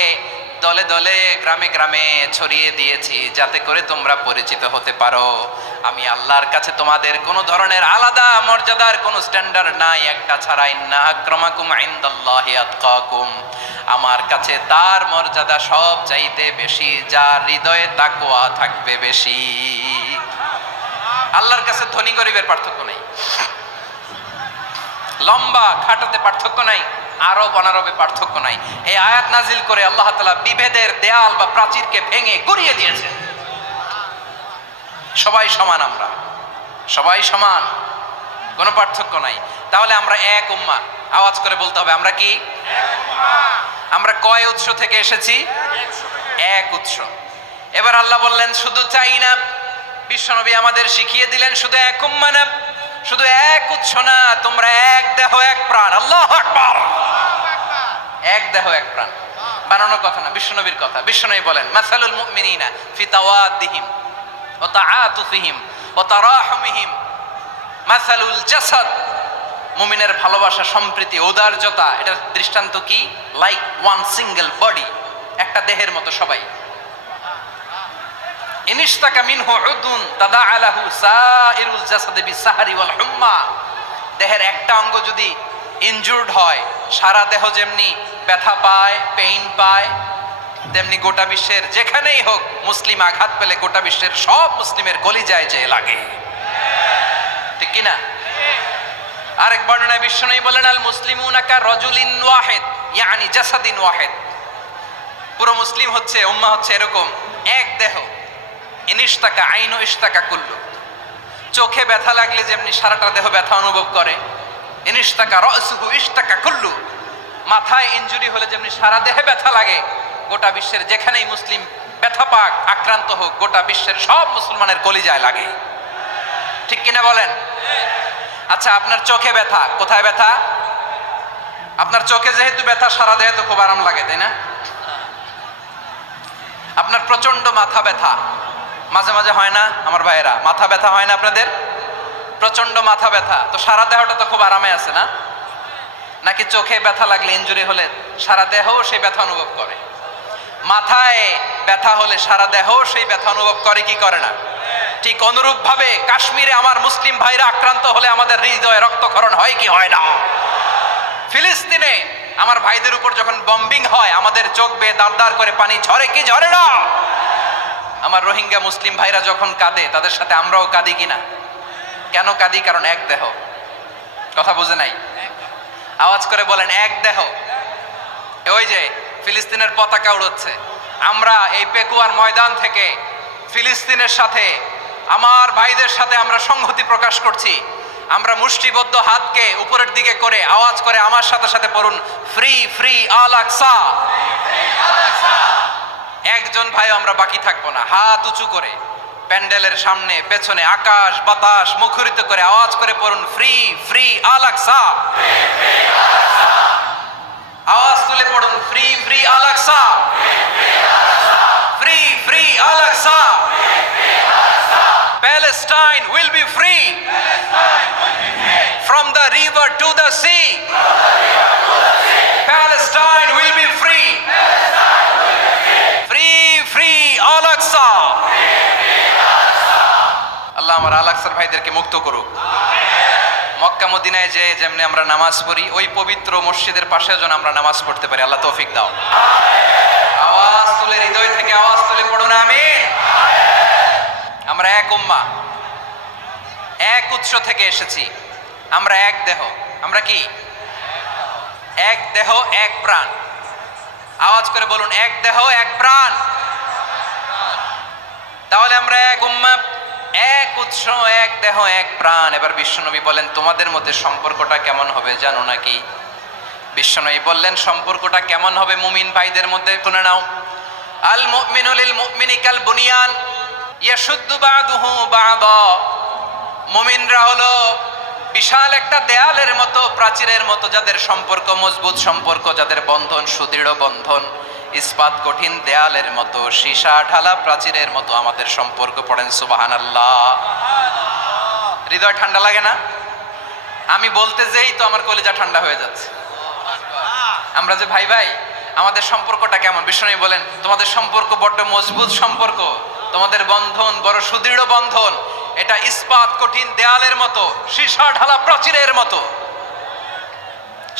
দলে দলে গ্রামে গ্রামে ছড়িয়ে দিয়েছি যাতে করে তোমরা পরিচিত হতে পারো। আমি আল্লাহর কাছে তোমাদের কোনো ধরনের আলাদা মর্যাদার কোনো স্ট্যান্ডার্ড নাই, একটা ছাড়া। ইন্না আক্রামাকুম ইনদাল্লাহি আতকাকুম, আমার কাছে তার মর্যাদা সব চাইতে বেশি যার হৃদয়ে তাকওয়া থাকবে বেশি। আল্লাহর কাছে ধনী গরিবের পার্থক্য নেই, লম্বা খাটোতে পার্থক্য নাই, আরব অনারবে পার্থক্য নাই। এই আয়াত নাজিল করে আল্লাহ তাআলা বিভেদের দেয়াল বা প্রাচীরকে ভেঙে গড়িয়ে দিয়েছেন। সবাই সমান, আমরা সবাই সমান, কোনো পার্থক্য নাই। তাহলে আমরা এক উম্মাহ। আওয়াজ করে বলতে হবে, আমরা কি? আমরা কয় উৎস থেকে এসেছি? এক উৎস। এবার আল্লাহ বললেন শুধু চাই না, বিশ্বনবী আমাদের শিখিয়ে দিলেন শুধু এক উম্মাহ না, শুধু এক উৎস না, তোমরা এক দেহ এক প্রাণ। আল্লাহু আকবার। এক দেহ এক প্রাণ বানানোর কথা না, বিশ্বনবীর কথা। বিশ্বনবী বলেন মাসালুল মুমিনিনা ফি তাওয়াদ্দিহিম ওয়া তাআতুফিহিম ওয়া তারাহুমিহিম মাসালুল জাসাদ। মুমিনের ভালোবাসা, সম্প্রীতি, ঔদার্যতা, এটার দৃষ্টান্ত কি? লাইক ওয়ান সিঙ্গেল বডি, একটা দেহের মতো সবাই। ইনিশতাকা মিনহু উদুন তাদাআ লাহু সাইরুল জাসাদি বিসাহরি ওয়াল হুম্মা। দেহের একটা অঙ্গ যদি ইনজুরড হয়, সারা দেহ যেমনি ব্যথা পায়, পেইন পায়, তেমনি গোটা বিশ্বের যেখানেই হোক মুসলিম আঘাত পেলে গোটা বিশ্বের সব মুসলিমের কলিজায় যে লাগে, ঠিক কিনা? আরেক বর্ণনায় বিশ্বনবী বলেন আল মুসলিমুনা কা রাজুলিন ওয়াহিদ ইয়ানি জাসাদিন ওয়াহিদ। পুরো মুসলিম হচ্ছে, উম্মাহ হচ্ছে এরকম এক দেহ। ইনিশতাকা আইনু ইশতাকা কুল্লু। চোখে ব্যথা লাগলে যেমনি সারাটা দেহ ব্যথা অনুভব করে, ইনিশতাকা রাসুহু ইশতাকা কুল্লু। মাথায় ইনজুরি হলে যেমনি সারা দেহে ব্যথা লাগে, গোটা বিশ্বের যেখানেই মুসলিম ব্যথা পাক, আক্রান্ত হোক, গোটা বিশ্বের সব মুসলমানের কলিজায় লাগে, ঠিক কিনা বলেন? আচ্ছা, আপনার চোখে ব্যথা, কোথায় ব্যথা? আপনার চোখে যেহেতু ব্যথা, সারা দেহে তো খুব আরাম লাগে, তাই না? আপনার প্রচন্ড মাথা ব্যথা মাঝে মাঝে হয় না আমার ভাইয়েরা? মাথা ব্যথা হয় না আপনাদের? প্রচন্ড মাথা ব্যথা, তো সারা দেহটা তো খুব আরামে আছে না? নাকি চোখে ব্যথা লাগলে, ইনজুরি হলে সারা দেহ সেই ব্যথা অনুভব করে? মাথায় ব্যথা হলে সারা দেহ সেই ব্যথা অনুভব করে কি করে না? ঠিক অনুরূপ ভাবে কাশ্মীরে আমার মুসলিম ভাইরা আক্রান্ত হলে আমাদের হৃদয়ে রক্তক্ষরণ হয় কি হয় না? ফিলিস্তিনে আমার ভাইদের উপর যখন বম্বিং হয়, আমাদের চোখ বেয়ে দাঁড় দাঁড় করে পানি ঝরে কি ঝরে না? আমার রোহিঙ্গা মুসলিম ভাইরা যখন কাঁদে, তাদের সাথে আমরাও কাঁদি কিনা? কেন কাঁদি? কারণ এক দেহ। কথা বুঝে নাই? আওয়াজ করে বলেন এক দেহ। ওই যে ফিলিস্তিনের পতাকা উড়ছে, আমরা এই পেকুয়ার ময়দান থেকে ফিলিস্তিনের সাথে, আমার ভাইদের সাথে আমরা সংহতি প্রকাশ করছি। আমরা মুষ্টিবদ্ধ হাতকে উপরের দিকে করে আওয়াজ করে আমার সাথে সাথে পড়ুন, ফ্রি ফ্রি আল আকসা। একজন ভাই আমরা বাকি থাকবো না, হাত উঁচু করে প্যান্ডেলের সামনে পেছনে আকাশ বাতাস মুখরিত করে আওয়াজ করে পড়ুন, ফ্রি ফ্রি আল আকসা। আওয়াজ তুলে পড়ুন, free free Al Aqsa, free free Al Aqsa. Palestine will be free from the river to the sea. Palestine will be free. Free free Al Aqsa. আল্লাহ আমার আল আকসার ভাইদেরকে মুক্ত করুক। মক্কা মদিনায় যে যেমনি আমরা নামাজ পড়ি, ওই পবিত্র মসজিদের পাশে যেন আমরা নামাজ পড়তে পারি। আল্লাহ তৌফিক দাও। আওয়াজ তুলে, হৃদয় থেকে আওয়াজ তুলে পড়ুন আমিন। আমরা এক উম্মাহ, এক উৎস থেকে এসেছি, আমরা এক দেহ। আমরা কি? এক দেহ এক প্রাণ। আওয়াজ করে বলুন, এক দেহ এক প্রাণ। তাহলে আমরা এক উম্মাহ, এক উৎস, এক দেহ এক প্রাণ। এবার বিশ্বনবী বলেন, তোমাদের মধ্যে সম্পর্কটা কেমন হবে জানো নাকি? বিশ্বনবী বললেন, সম্পর্কটা কেমন হবে মুমিন ভাইদের মধ্যে? শুনে নাও। আল মুমিনু লিল মুমিনি কাল বুনিয়ান ইয়াশুদ্দু বাদুহু বাদা। মুমিনরা হলো বিশাল একটা দেয়ালের মতো, প্রাচীরের মতো, যাদের সম্পর্ক মজবুত সম্পর্ক, যাদের বন্ধন সুদৃঢ় বন্ধন, ইস্পাত কঠিন দেয়ালের মতো, সীসা ঢালা প্রাচীরের মতো আমাদের সম্পর্ক। পড়েন সুবহানাল্লাহ। হৃদয় ঠান্ডা লাগে না? আমি বলতে যেই তো আমার কলিজা ঠান্ডা হয়ে যাচ্ছে। আমরা যে ভাই ভাই, আমাদের সম্পর্কটা কেমন? বিষ্ণু বলেন, তোমাদের সম্পর্ক বড্ড মজবুত সম্পর্ক, তোমাদের বন্ধন বড় সুদৃঢ় বন্ধন, এটা ইস্পাত কঠিন দেয়ালের মতো, সীসা ঢালা প্রাচীরের মতো।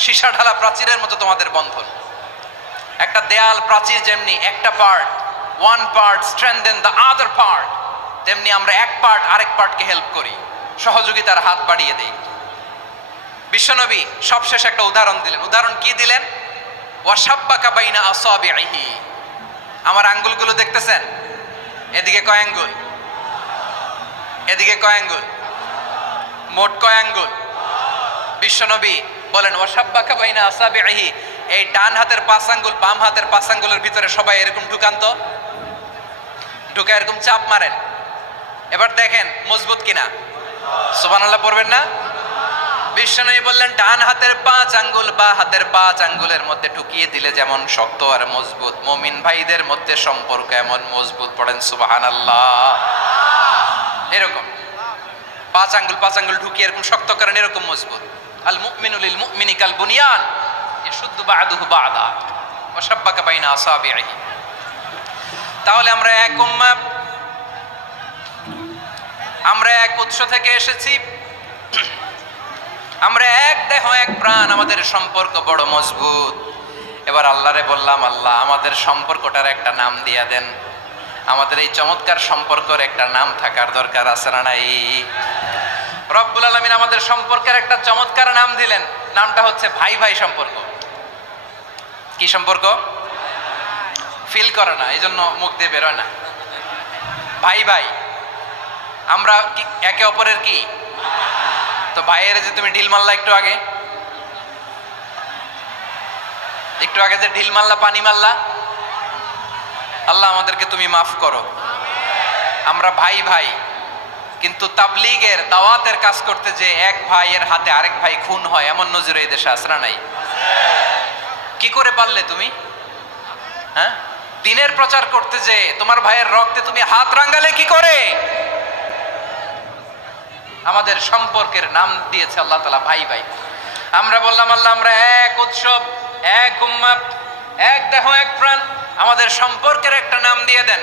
সীসা ঢালা প্রাচীরের মতো তোমাদের বন্ধন। একটা দেয়াল প্রাচীর যেমনি একটা part, one part strengthen the other part, তেমনি আমরা এক পার্ট আরেক পার্টকে হেল্প করি, সহযোগিতার হাত বাড়িয়ে দেই। বিশ্বনবী সবশেষ একটা উদাহরণ দিলেন। উদাহরণ কি দিলেন? ওয়াশাব্বাকা বাইনা আসাবিহি। আমার আঙ্গুলগুলো দেখতেছেন? এদিকে কয় আঙ্গুল, এদিকে কয় আঙ্গুল, মোট কয় আঙ্গুল? বিশ্বনবী বলেন, ওয়াশাব্বাকা বাইনা আসাবিহি। এই ডান হাতের 5 আঙ্গুল বাম হাতের 5 আঙ্গুলের ভিতরে সবাই এরকম ঢুকান তো, ঢুকে এরকম চাপ মারেন। এবার দেখেন মজবুত কিনা। সুবহানাল্লাহ পড়বেন না? বিশ্বনবী বললেন, ডান হাতের 5 আঙ্গুল বা হাতের 5 আঙ্গুলের মধ্যে ঢুকিয়ে দিলে যেমন শক্ত আর মজবুত, মুমিন ভাইদের মধ্যে সম্পর্ক এমন মজবুত। পড়েন সুবহানাল্লাহ। এরকম 5 আঙ্গুল ঢুকিয়ে এরকম শক্ত করেন, এরকম মজবুত। আল মুমিনু লিল মুমিনি কাল বুনিয়ান ইয়াশুদ্দু বাদুহু বাদা ওয়া শাব্বাকা বাইনা আসাবিহি। তাহলে আমরা এক উম্মাহ, আমরা এক উৎস থেকে এসেছি, আমরা এক দেহ এক প্রাণ, আমাদের সম্পর্ক বড় মজবুত। এবার আল্লাহরে বললাম, আল্লাহ আমাদের সম্পর্কটার একটা নাম দিয়া দেন। আমাদের এই চমৎকার সম্পর্কের একটা নাম থাকার দরকার আছে না নাই? রব্বুল আলামিন আমাদের সম্পর্কের একটা চমৎকার নাম দিলেন। নামটা হচ্ছে ভাই ভাই সম্পর্ক। কি সম্পর্ক? ফিল করে না, এই জন্য মুখ দিয়ে বেরোয় না। ভাই ভাই, আমরা একে অপরের কি? তো ভাইয়ের যে তুমি ঢিল মারলা একটু আগে, একটু আগে যে ঢিল মারলা, পানি মারলা, আল্লাহ আমাদেরকে তুমি মাফ করো। আমরা ভাই ভাই, কিন্তু তাবলীগের দাওয়াতের কাজ করতে যে এক ভাইয়ের হাতে আরেক ভাই খুন হয়, এমন নজির এই দেশে আছে না নাই? কি করে পারলে তুমি? হ্যাঁ, দিনের প্রচার করতে যে তোমার ভাইয়ের রক্তে তুমি হাত রাঙ্গালে কি করে? আমাদের সম্পর্কের নাম দিয়েছে আল্লাহ তাআলা ভাই ভাই। আমরা বললাম, আল্লাহ আমরা এক উৎসব, এক উম্মাহ, এক দেহ এক প্রাণ, আমাদের সম্পর্কের একটা নাম দিয়ে দেন।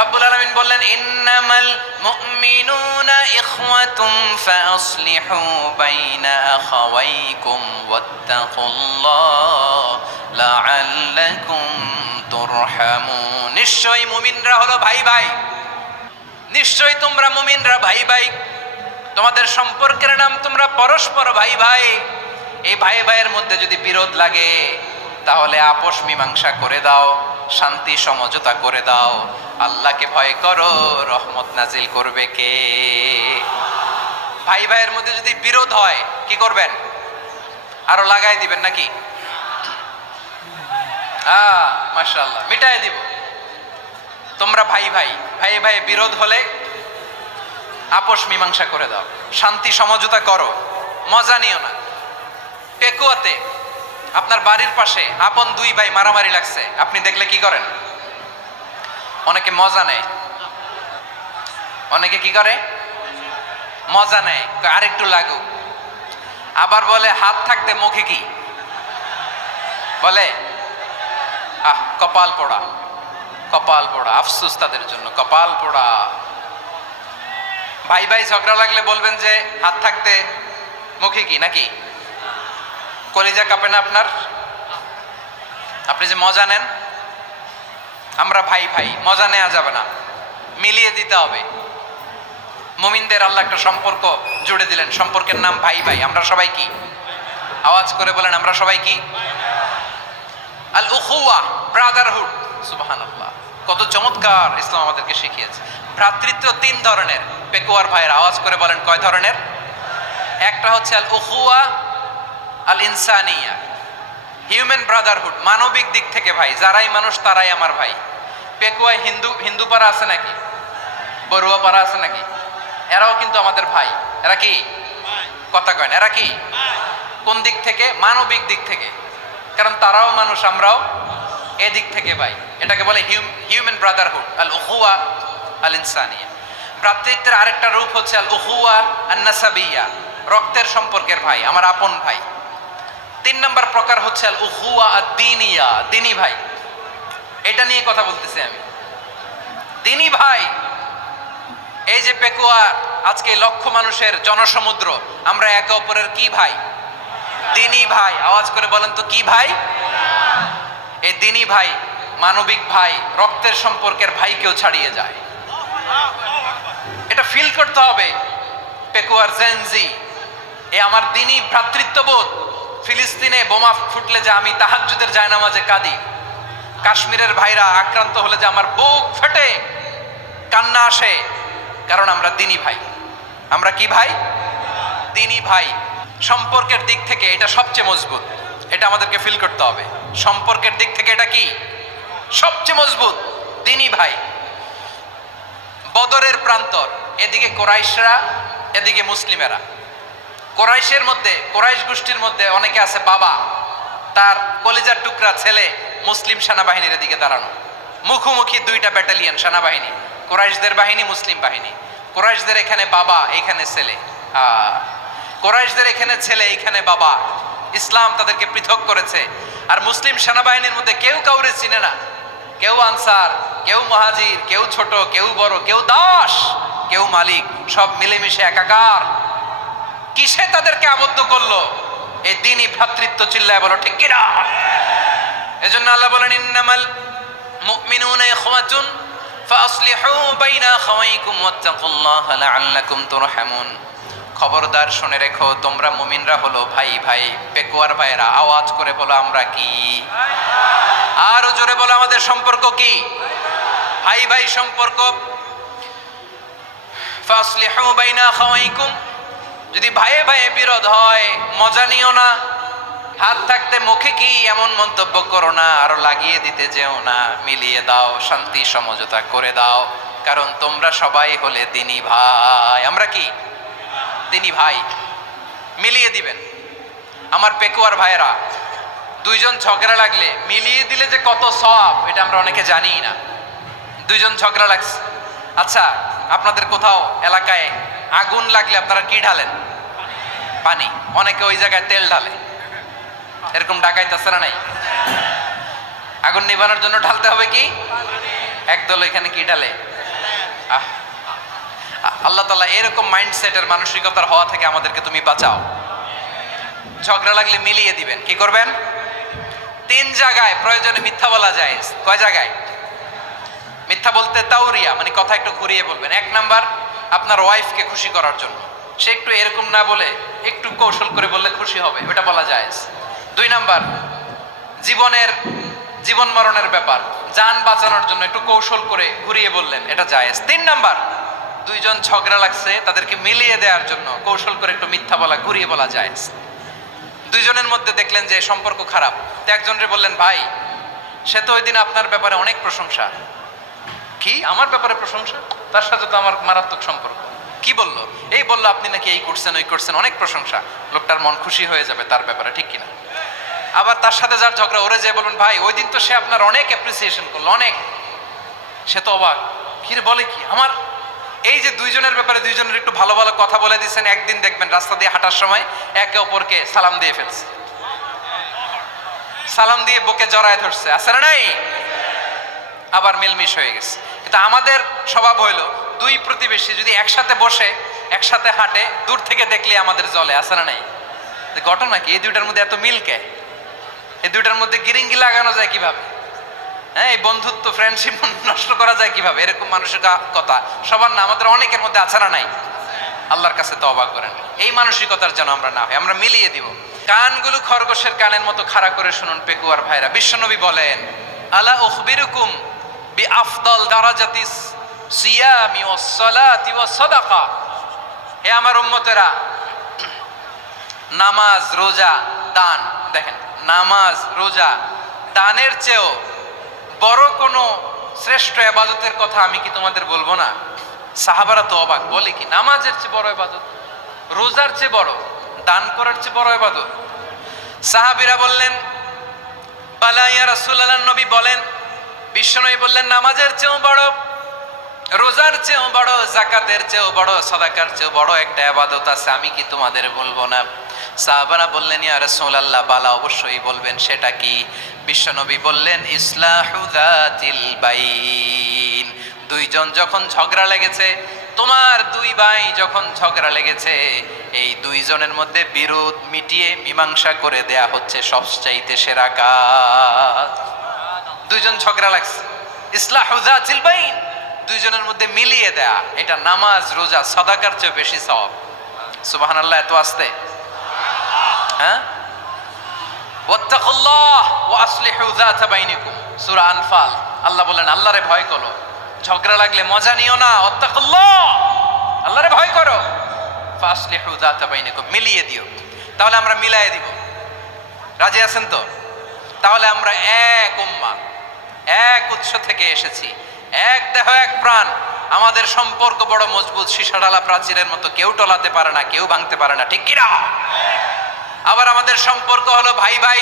রব্বুল আলামিন বললেন, ইন্নামাল মুমিনুনা ইখওয়াতুন ফাসলিহু বাইনা আখাওয়াইকুম ওয়াত্তাকুল্লাহ লাআল্লাকুম তুরহামুন। নিশ্চয়ই মুমিনরা হলো ভাই ভাই, নিশ্চয়ই তোমরা মুমিনরা ভাই ভাই, তোমাদের সম্পর্কের নাম তোমরা পরস্পর ভাই ভাই। এই ভাই ভাইয়ের মধ্যে যদি বিরোধ লাগে তাহলে আপোষ মীমাংসা করে দাও, শান্তি সমঝোতা করে দাও। আল্লাহকে ভয় করো, রহমত নাজিল করবে কে? ভাই ভাইয়ের মধ্যে যদি বিরোধ হয় কি করবেন? আরো লাগাই দিবেন নাকি? মাশাআল্লাহ, মিটায় দিব। তোমরা ভাই ভাই ভাই ভাই বিরোধ হলে আপোষ মীমাংসা করে দাও, শান্তি সমঝোতা করো, মজা নিও না। পেকুয়াতে আপনার বাড়ির পাশে আপন দুই ভাই মারামারি লাগছে, আপনি দেখলে কি করেন? অনেকে মজা নেয়। অনেকে কি করে? মজা নেয়, আরেকটু লাগুক। আবার বলে হাত থাকতে মুখে কি বলে? কপাল পোড়া, কপাল পোড়া, আফসোস তাদের জন্য, কপাল পোড়া। ভাই ভাই ঝগড়া লাগলে বলবেন যে হাত থাকতে মুখে কি, নাকি? কলিজা কাঁপে না আপনার? আপনি যে মজা নেন। আমরা ভাই ভাই, মজা নেওয়া যাবে না, মিলিয়ে দিতে হবে। মুমিনদের আল্লাহ একটা সম্পর্ক জুড়ে দিলেন, সম্পর্কের নাম ভাই ভাই। আমরা সবাই কি? আওয়াজ করে বলেন, আমরা সবাই কি? আল উখুয়া, ব্রাদারহুড। সুবহানাল্লাহ, কত চমৎকার ইসলাম আমাদেরকে শিখিয়েছে। ভ্রাতৃত্ব তিন ধরনের। পেকুয়ার ভাইয়ের আওয়াজ করে বলেন, কয় ধরনের? একটা হচ্ছে আল উখুয়া আল ইনসানিয়া, হিউম্যান ব্রাদারহুড, মানবিক দিক থেকে ভাই, যারাই মানুষ তারাই আমার ভাই। পেকুয়ায় হিন্দু পাড়া আছে নাকি? বড়ুয়া পাড়া আছে নাকি? এরাও কিন্তু আমাদের ভাই। এরা কি? কথা কয় না, এরা কি? কোন দিক থেকে? মানবিক দিক থেকে, কারণ তারাও মানুষ, আমরাও এদিক থেকে ভাই। এটাকে বলে হিউম্যান ব্রাদারহুড, আল উখুয়া আল ইনসানিয়া। ভ্রাতৃত্বের আরেকটা রূপ হচ্ছে আল উখুয়া আন নাসাবিয়া, রক্তের সম্পর্কের ভাই, আমার আপন ভাই। তিন নম্বর প্রকার হচ্ছে আল উখুয়া আদ দীনিয়া, দিনী ভাই। এটা নিয়ে কথা বলতেছি আমি, দিনী ভাই। এই যে পেকুয়া আজকে লক্ষ মানুষের জনসমুদ্র, আমরা একে অপরের কি ভাই? দিনী ভাই। আওয়াজ করে বলেন তো, কি ভাই? এই দিনী ভাই, মানবিক ভাই, রক্তের সম্পর্কের ভাইকেও ছাড়িয়ে যায়। এটা ফিল করতে হবে। পেকুয়ার জেনজি, এ আমার দিনী ভ্রাতৃত্ববোধ। ফিলিস্তিনে বোমা ফুটলে যে আমি তাহাজ্জুদের জায়নামাজে কাঁদি, কাশ্মীরের ভাইরা আক্রান্ত হলে যে আমার বুক ফেটে কান্না আসে, কারণ আমরা দিনী ভাই। আমরা কি ভাই? দিনী ভাই। সম্পর্কের দিক থেকে এটা সবচেয়ে মজবুত, এটা আমাদেরকে ফিল করতে হবে। সম্পর্কের দিক থেকে এটা কি? সবচেয়ে মজবুত, দিনী ভাই। বদরের প্রান্তর, এদিকে কোরাইশরা, এদিকে মুসলিমেরা। কোরাইশের মধ্যে, কোরাইশ গোষ্ঠীর মধ্যে অনেকে আছে বাবা, তার কলিজার টুকরা ছেলে মুসলিম সেনাবাহিনীর এদিকে দাঁড়ানো, মুখোমুখি দুইটা ব্যাটালিয়ন সেনাবাহিনী, কোরাইশদের বাহিনী, মুসলিম বাহিনী। কোরাইশদের এখানে বাবা, এখানে ছেলে। কোরাইশদের এখানে ছেলে, এখানে বাবা। ইসলাম তাদেরকে পৃথক করেছে। আর মুসলিম সেনাবাহিনীর মধ্যে কেউ কাউরে চিনে না, কেউ আনসার, কেউ মুহাজির, কেউ ছোট, কেউ বড়, কেউ দাস, কেউ মালিক, সব মিলেমিশে একাকার। কিসে তাদেরকে আবদ্ধ করলো? এই দ্বীনি ভ্রাতৃত্ব। চিল্লায় বলো ঠিক কিনা? এজন্য আল্লাহ বলেন, ইন্নামাল মুমিনুনা ইখওয়াতুন ফাসলিহু বাইনা আখাওয়াইকুম ওয়াত্তাকুল্লাহা লাআল্লাকুম তুরহামুন। খবরদার শুনে রেখো, তোমরা মুমিনরা হলো ভাই ভাই। পেকুয়ার ভাইরা আওয়াজ করে বলো, আমরা কি? আরো জোরে বলো, আমাদের সম্পর্ক কি? ভাই ভাই সম্পর্ক। ফাসলিহু বাইনা আখাওয়াইকুম, যদি ভাইয়ে ভাইয়ে বিরোধ হয় মজা নিও না। হাত থাকতে মুখে কি, এমন মন্তব্য করো না, আরো লাগিয়ে দিতে যেও না। মিলিয়ে দাও, শান্তি সমঝোতা করে দাও, কারণ তোমরা সবাই হলে দিনী ভাই। আমরা কি? দিনী ভাই। মিলিয়ে দিবেন। আমার পেকুয়ার ভাইয়েরা, দুইজন ঝগড়া লাগলে মিলিয়ে দিলে যে কত সওয়াব, এটা আমরা অনেকে জানি না। দুইজন ঝগড়া লাগছে, আচ্ছা আপনাদের কোথাও এলাকায় আগুন লাগলে আপনারা কি ঢালেন? পানি। অনেকে ওই জায়গায় তেল ঢালে। এরকম ডাকাইতে আছে না নাই? আগুন নিভানোর জন্য ঢালতে হবে কি? একদল এখানে কি ঢালে? আল্লাহ তাআলা এরকম মাইন্ডসেটের, মানসিকতার হওয়া থেকে আমাদেরকে তুমি বাঁচাও। ঝগড়া লাগলে মিলিয়ে দিবেন। কি করবেন? তিন জায়গায় প্রয়োজনে মিথ্যা বলা যায়। কয় জায়গায় মিথ্যা বলতে? তাওরিয়া, মানে কথা একটু ঘুরিয়ে বলবেন। এক নাম্বার, আপনার ওয়াইফকে খুশি করার জন্য, সে একটু এরকম না বলে একটু কৌশল করে বললে খুশি হবে, ওটা বলা যায়। দুই নাম্বার, জীবন মরণের ব্যাপার, জান বাঁচানোর জন্য একটু কৌশল করে ঘুরিয়ে বললেন, এটা জায়েজ। তিন নাম্বার, দুইজন ঝগড়া লাগছে, তাদেরকে মিলিয়ে দেওয়ার জন্য কৌশল করে একটু মিথ্যা বলা, ঘুরিয়ে বলা জায়েজ। দুইজনের মধ্যে দেখলেন যে সম্পর্ক খারাপ, তো একজনের বললেন, ভাই সে তো ওই দিন আপনার ব্যাপারে অনেক প্রশংসা। কি আমার ব্যাপারে প্রশংসা? তার সাথে তো আমার মারাত্মক সম্পর্ক। কি বললো? এই বললো আপনি নাকি এই করছেন ওই করছেন, অনেক প্রশংসা। লোকটার মন খুশি হয়ে যাবে তার ব্যাপারে, ঠিক কিনা? আবার তার সাথে যার ঝগড়া, ওরে যে বলবেন ভাই ওই দিন তো সে আপনার অনেক অ্যাপ্রিসিয়েশন করলো, অনেক। সে তো অবাক, কি রে বলে কি আমার? এই যে দুইজনের ব্যাপারে দুইজনের একটু ভালো ভালো কথা বলে দিচ্ছেন, একদিন দেখবেন রাস্তা দিয়ে হাঁটার সময় একে অপরকে সালাম দিয়ে ফেলছে, সালাম দিয়ে বুকে জড়ায় ধরছে, আছে না নাই? আবার মিলমিশ হয়ে গেছে। কিন্তু আমাদের স্বভাব হইলো দুই প্রতিবেশী যদি একসাথে বসে একসাথে হাঁটে, দূর থেকে দেখলে আমাদের জলে, আছে না নাই? ঘটনা কি এই দুইটার মধ্যে এত মিল কে? এই দুইটার মধ্যে গিরিঙ্গি লাগানো যায় কিভাবে? হ্যাঁ, এই বন্ধুত্ব ফ্রেন্ডশিপ নষ্ট করা যায় কিভাবে? এরকম মানুষের কথা সবার না, আমাদের অনেকের মধ্যে আছে না নাই? আল্লাহর কাছে তওবা করেন এই মানসিকতার যেন আমরা না হয়, আমরা মিলিয়ে দিব। কানগুলো খরগোশের কানের মতো খাড়া করে শুনুন পেকুয়ার ভাইরা। বিশ্বনবী বলেন, আলা উখবিরুকুম বিআফদাল দারাজাতিস সিয়ামি ওয়াস সালাতি ওয়াস সাদাকা। হে আমার উম্মতেরা, নামাজ, রোজা, দান, দেখেন নামাজ, রোজা, দানের চেয়েও বড় কোনো শ্রেষ্ঠ ইবাদতের কথা আমি কি তোমাদের বলবো না? সাহাবারা তো অবাক, বলে কি নামাজের চেয়ে বড় ইবাদত, রোজার চেয়ে বড়, দান করার চেয়ে বড় ইবাদত? সাহাবীরা বললেন বালা ইয়া রাসূলুল্লাহ, নবী বলেন, বিশ্বনবী বললেন নামাজের চেয়েও বড়, রোজার চেয়েও বড়, যাকাতের চেয়েও বড়, সাদাকার চেয়েও বড় একটা ইবাদত আছে, আমি কি তোমাদের বলবো না? সাহাবারা বললেন ইয়া রাসূলুল্লাহ, বালা অবশ্যই বলবেন, সেটা কি? বিশ্বনবী বললেন ইসলাহু যাতিল বাইন। দুইজন যখন ঝগড়া লেগেছে, তোমার দুই ভাই যখন ঝগড়া লেগেছে, এই দুইজনের মধ্যে বিরোধ মিটিয়ে মীমাংসা করে দেয়া হচ্ছে সবচাইতে সেরা কাজ। দুইজন ঝগড়া লাগছে, ইসলাহু যাতিল বাইন, দুইজনের মধ্যে মিলিয়ে দেয়া, এটা নামাজ, রোজা, সাদাকার চেয়ে বেশি সওয়াব। সুবহানাল্লাহ, এত আস্তে? হ্যাঁ, ওয়াত্তাকুল্লাহ ওয়া আসলিহু যাতা বাইনিকুম, সূরা আনফাল। আল্লাহ বলেন আল্লাহরে ভয় করো, ঝগড়া লাগলে মজা নিও না, ওয়াত্তাকুল্লাহ, আল্লাহরে ভয় করো, ফাসলিহু যাতা বাইনিকুম, মিলিয়ে দিও। তাহলে আমরা মিলায়ে দিব, রাজি আছেন তো? তাহলে আমরা এক উম্মাহ, এক উৎস থেকে এসেছি, এক দেহ এক প্রাণ, আমাদের সম্পর্ক বড় মজবুত, সীসাডালা প্রাচীরের মতো, কেউ টলাতে পারে না, কেউ ভাঙতে পারে না, ঠিক কিনা? আবার আমাদের সম্পর্ক হলো ভাই ভাই,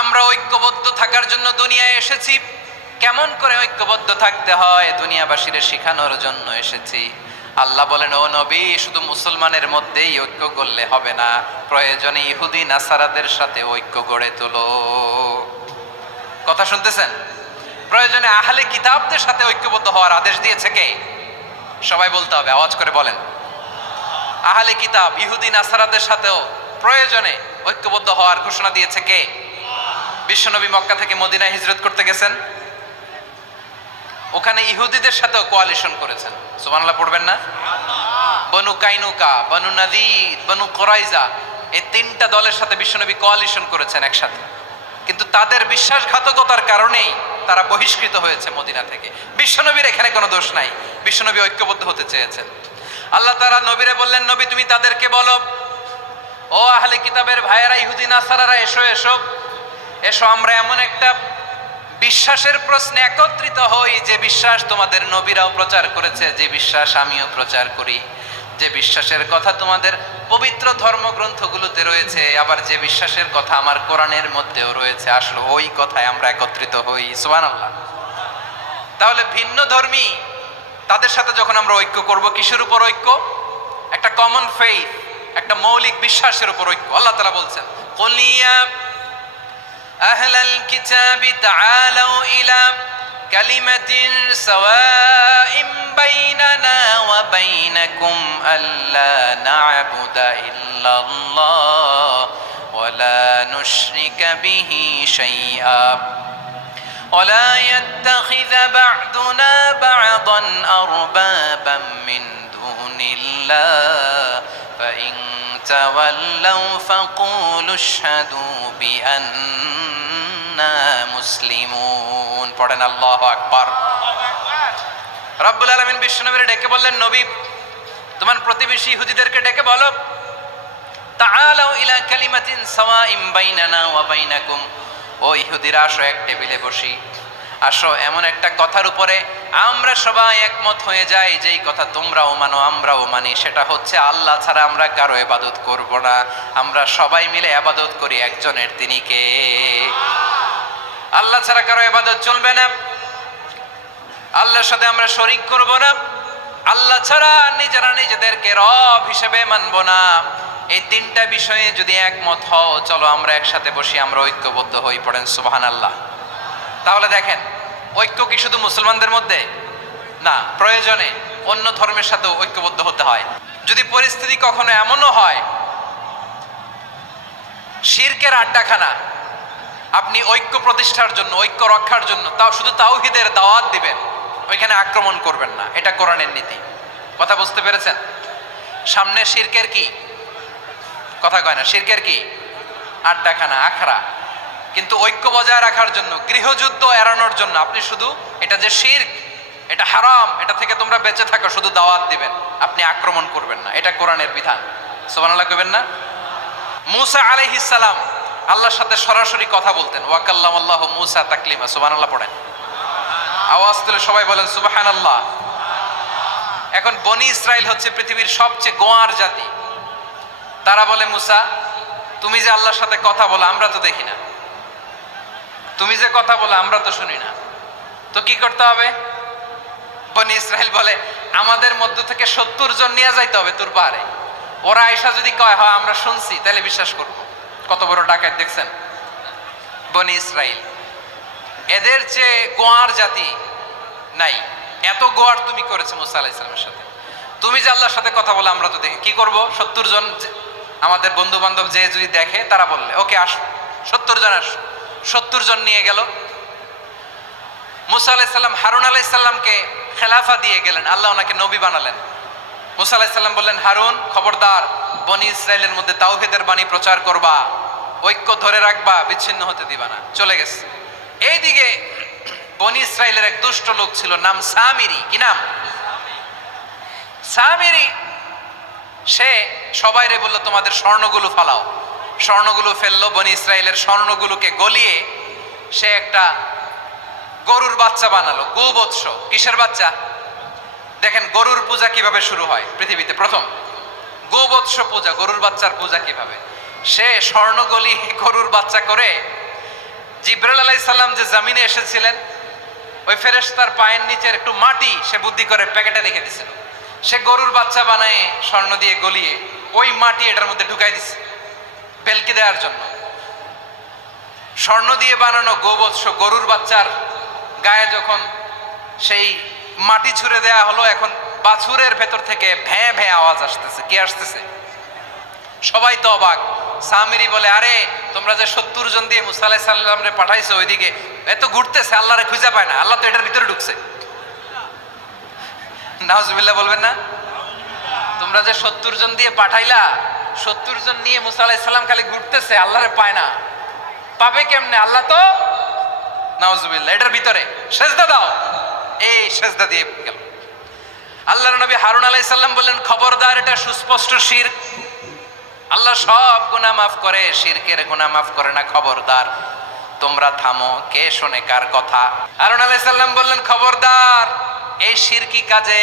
আমরা ঐক্যবদ্ধ থাকার জন্য দুনিয়ায় এসেছি। কেমন করে ঐক্যবদ্ধ থাকতে হয় দুনিয়াবাসীর শেখানোর জন্য এসেছি। আল্লাহ বলেন, ও নবী, শুধু মুসলমানের মধ্যেই ঐক্য করলে হবে না, প্রয়োজনে ইহুদি নাসারাদের সাথে ঐক্য গড়ে তোলো। কথা শুনতেছেন? প্রয়োজনে আহলে কিতাবদের সাথে ঐক্যবদ্ধ হওয়ার আদেশ দিয়েছে কে? সবাই বলতে হবে, আওয়াজ করে বলেন। আহলে কিতাব ইহুদি নাসারাদের সাথেও প্রয়োজনে ঐক্যবদ্ধ হওয়ার ঘোষণা দিয়েছে কে? বিশ্বনবী মক্কা থেকে মদিনায় হিজরত করতে গেছেন, ওখানে ইহুদিদের সাথেও কোয়ালিশন করেছেন। সুবহানাল্লাহ পড়বেন না? বনু কাইনুকা, বনু নাদির, বনু কুরাইজা, এই তিনটা দলের সাথে বিশ্বনবী কোয়ালিশন করেছেন একসাথে। কিন্তু তাদের বিশ্বাসঘাতকতার কারণেই তারা বহিষ্কৃত হয়েছে মদিনা থেকে। বিশ্বনবীর এখানে কোনো দোষ নাই, বিশ্বনবী ঐক্যবদ্ধ হতে চেয়েছেন। আল্লাহ তাআলা নবীরে বললেন, নবী তুমি তাদেরকে বলো, ও আহলে কিতাবের ভাইয়েরা, ইহুদি নাসারারা, এসো এসো এসো, আমরা এমন একটা বিশ্বাসের প্রশ্নে একত্রিত হই যে বিশ্বাস তোমাদের নবীরাও প্রচার করেছে, যে বিশ্বাস আমিও প্রচার করি, যে বিশ্বাসের কথা তোমাদের পবিত্র ধর্মগ্রন্থগুলোতে রয়েছে, আবার যে বিশ্বাসের কথা আমার কোরআনের মধ্যেও রয়েছে, আসলে ওই কথায় আমরা একত্রিত হই। সুবহানাল্লাহ। তাহলে ভিন্ন ধর্মী তাদের সাথে যখন আমরা ঐক্য করব, কিসের উপর ঐক্য? একটা কমন ফেইথ, একটা মৌলিক বিশ্বাসের উপর ঐক্য। আল্লাহ তাআলা বলছেন, কুল ইয়া আহলাল কিতাবি তাআলাউ ইলা কালিমাতিন সাওয়াইম বাইনানা ওয়া বাইনাকুম আল্লা না'বুদা ইল্লাল্লাহ ওয়া লা নুশরিকা বিহি শাইআ ولا يتخذ بعضنا بعضا أربابا من دون الله فإن تولوا فقولوا اشهدوا بأننا مسلمون। পড়েন আল্লাহু আকবার। রব্বুল আলামিন বিশ্বনবীকে ডেকে বললেন, নবী তোমার প্রতিবেশী ইহুদিদেরকে ডেকে বলো, তাআলাউ ইলা কালিমাতিন সাওয়াইম বাইনানা ওয়া বাইনাকুম, ও ইহুদিরা আসো এক টেবিলে বসি, আসো এমন একটা কথার উপরে আমরা সবাই একমত হয়ে যাই, যেই কথা তোমরাও মানো আমরাও মানি, সেটা হচ্ছে আল্লাহ ছাড়া আমরা কারো ইবাদত করব না, আমরা সবাই মিলে ইবাদত করি একজনের, তিনি কে? আল্লাহ ছাড়া কারো ইবাদত চলবে না, আল্লাহর সাথে আমরা শরীক করব না, আল্লাহ ছাড়া নিজেরা নিজেদেরকে রব হিসেবে মানব না। এই তিনটা বিষয়ে যদি একমত হও, চলো আমরা একসাথে বসি, আমরা ঐক্যবদ্ধ হই, পড়েন সুবহানাল্লাহ। তাহলে দেখেন, ঐক্য কি শুধু মুসলমানদের মধ্যে না, প্রয়োজনে অন্য ধর্মের সাথেও ঐক্যবদ্ধ হতে হয়। যদি পরিস্থিতি কখনো এমনও হয় শিরকের আড্ডাখানা, আপনি ঐক্য প্রতিষ্ঠার জন্য, ঐক্য রক্ষার জন্য তাও শুধু তাওহীদের দাওয়াত দিবেন, ওইখানে আক্রমণ করবেন না, এটা কোরআনের নীতি। কথা বুঝতে পেরেছেন? সামনে শিরকের কি কথা কয় না, শিরকের কি আড্ডাখানা, আখড়া। কিন্তু ঐক্য বজায় রাখার জন্য, গৃহযুদ্ধ এড়ানোর জন্য আপনি শুধু এটা যে শিরক, এটা হারাম, এটা থেকে তোমরা বেঁচে থাকো, শুধু দাওয়াত দিবেন, আপনি আক্রমণ করবেন না, এটা কোরআনের বিধান। সুবহানাল্লাহ কইবেন না? মূসা আলাইহিস সালাম আল্লাহর সাথে সরাসরি কথা বলতেন, ওয়া কাল্লামাল্লাহু মূসা তাকলিমা। সুবহানাল্লাহ পড়েন, আওয়াজ তুলে সবাই বলেন সুবহানাল্লাহ। এখন বনি ইসরাইল হচ্ছে পৃথিবীর সবচেয়ে গোয়ার জাতি। তারা বলে, মূসা তুমি যে আল্লাহর সাথে কথা বলো আমরা তো দেখি না, তুমি যে কথা বলো আমরা তো শুনি না, তো কি করতে হবে? বনি ইসরাইল বলে, আমাদের মধ্য থেকে 70 জন নিয়ে যাইতে হবে তোর পাহাড়ে, ওরা আয়েশা যদি কয় হয় আমরা শুনছি, তাহলে বিশ্বাস করব। কত বড় ডাকাত দেখছেন বনি ইসরাইল। এদের চেয়ে গোয়ার জাতি নাই, এত গোয়ার তুমি করেছো মুসা আলাইহিস সালামের সাথে। তুমি যে আল্লাহর সাথে কথা বলে আমরা তো দেখি, কি করব? 70 জন আমাদের বন্ধু বান্ধব যে যদি দেখে, তারা বললে ওকে আসো, 70 জন আসো। 70 জন নিয়ে গেল। মুসা আলাইহিস সালাম হারুন আলাইহিস সালামকে খেলাফা দিয়ে গেলেন, আল্লাহ ওনাকে নবী বানালেন। মুসা আলাইহিস সালাম বললেন, হারুন খবরদার, বনি ইসরাইলের মধ্যে তাওহীদের বাণী প্রচার করবা, ঐক্য ধরে রাখবা, বিচ্ছিন্ন হতে দিবা না। চলে গেছে। এইদিকে বনি ইসরাইলের এক দুষ্ট লোক ছিল, নাম সামিরি। কি নাম? সামিরি। সে সবাইরে বলল, তোমাদের স্বর্ণগুলো ফালাও। স্বর্ণগুলো ফেললো, বনি ইসরাইলের স্বর্ণগুলোকে গলিয়ে সে একটা গরুর বাচ্চা বানালো, গোবৎস। কিসের বাচ্চা? দেখেন গরুর পূজা কিভাবে শুরু হয় পৃথিবীতে, প্রথম গোবৎস পূজা, গরুর বাচ্চার পূজা কিভাবে। সে স্বর্ণ গলি গরুর বাচ্চা করে, জিবরাইল আলাইহিস সালাম যে জমিনে এসেছিলেন, ওই ফেরেশতার পায়ের নিচের একটু মাটি সে বুদ্ধি করে প্যাকেটে রেখে দিছিল। সে গরুর বাচ্চা বানায় স্বর্ণ দিয়ে গলিয়ে ওই মাটি এটার মধ্যে ঢুকাই দিছে বেলকি দেওয়ার জন্য। স্বর্ণ দিয়ে বানানো গোবৎস গরুর বাচ্চার গায়ে যখন সেই মাটি ছুঁড়ে দেয়া হলো, এখন বাছুরের ভেতর থেকে ভ্যাঁ ভ্যাঁ আওয়াজ আসতেছে। কে আসতেছে? সবাই তো অবাক। সামিরি বলে, আরে তোমরা যে 70 জন দিয়ে মুসা আলাইহিস সালামরে পাঠাইছো, ওইদিকে এত ঘুরতেছে, আল্লাহরে খুঁজে পায় না, আল্লাহ তো এটার ভিতরে ঢুকছে। নাউজুবিল্লাহ বলবেন না? তোমরা যে 70 জন দিয়ে পাঠাইলা, 70 জন নিয়ে মুসা আলাইহিস সালাম খালি ঘুরতেছে, আল্লাহরে পায় না। পাবে কেমনে? আল্লাহ তো, নাউজুবিল্লাহ, এটার ভিতরে সেজদা দাও। এই সেজদা দিয়ে গেল। আল্লাহর নবী হারুন আলাইহিস সালাম বললেন, খবরদার, এটা সুস্পষ্ট শিরক। আল্লাহ সব গুনাহ মাফ করে, শিরকের গুনাহ মাফ করে না, খবরদার তোমরা থামো। কে শোনে কার কথা? হারুন আলাইহিস সালাম বললেন, খবরদার, এই শিরকি কাজে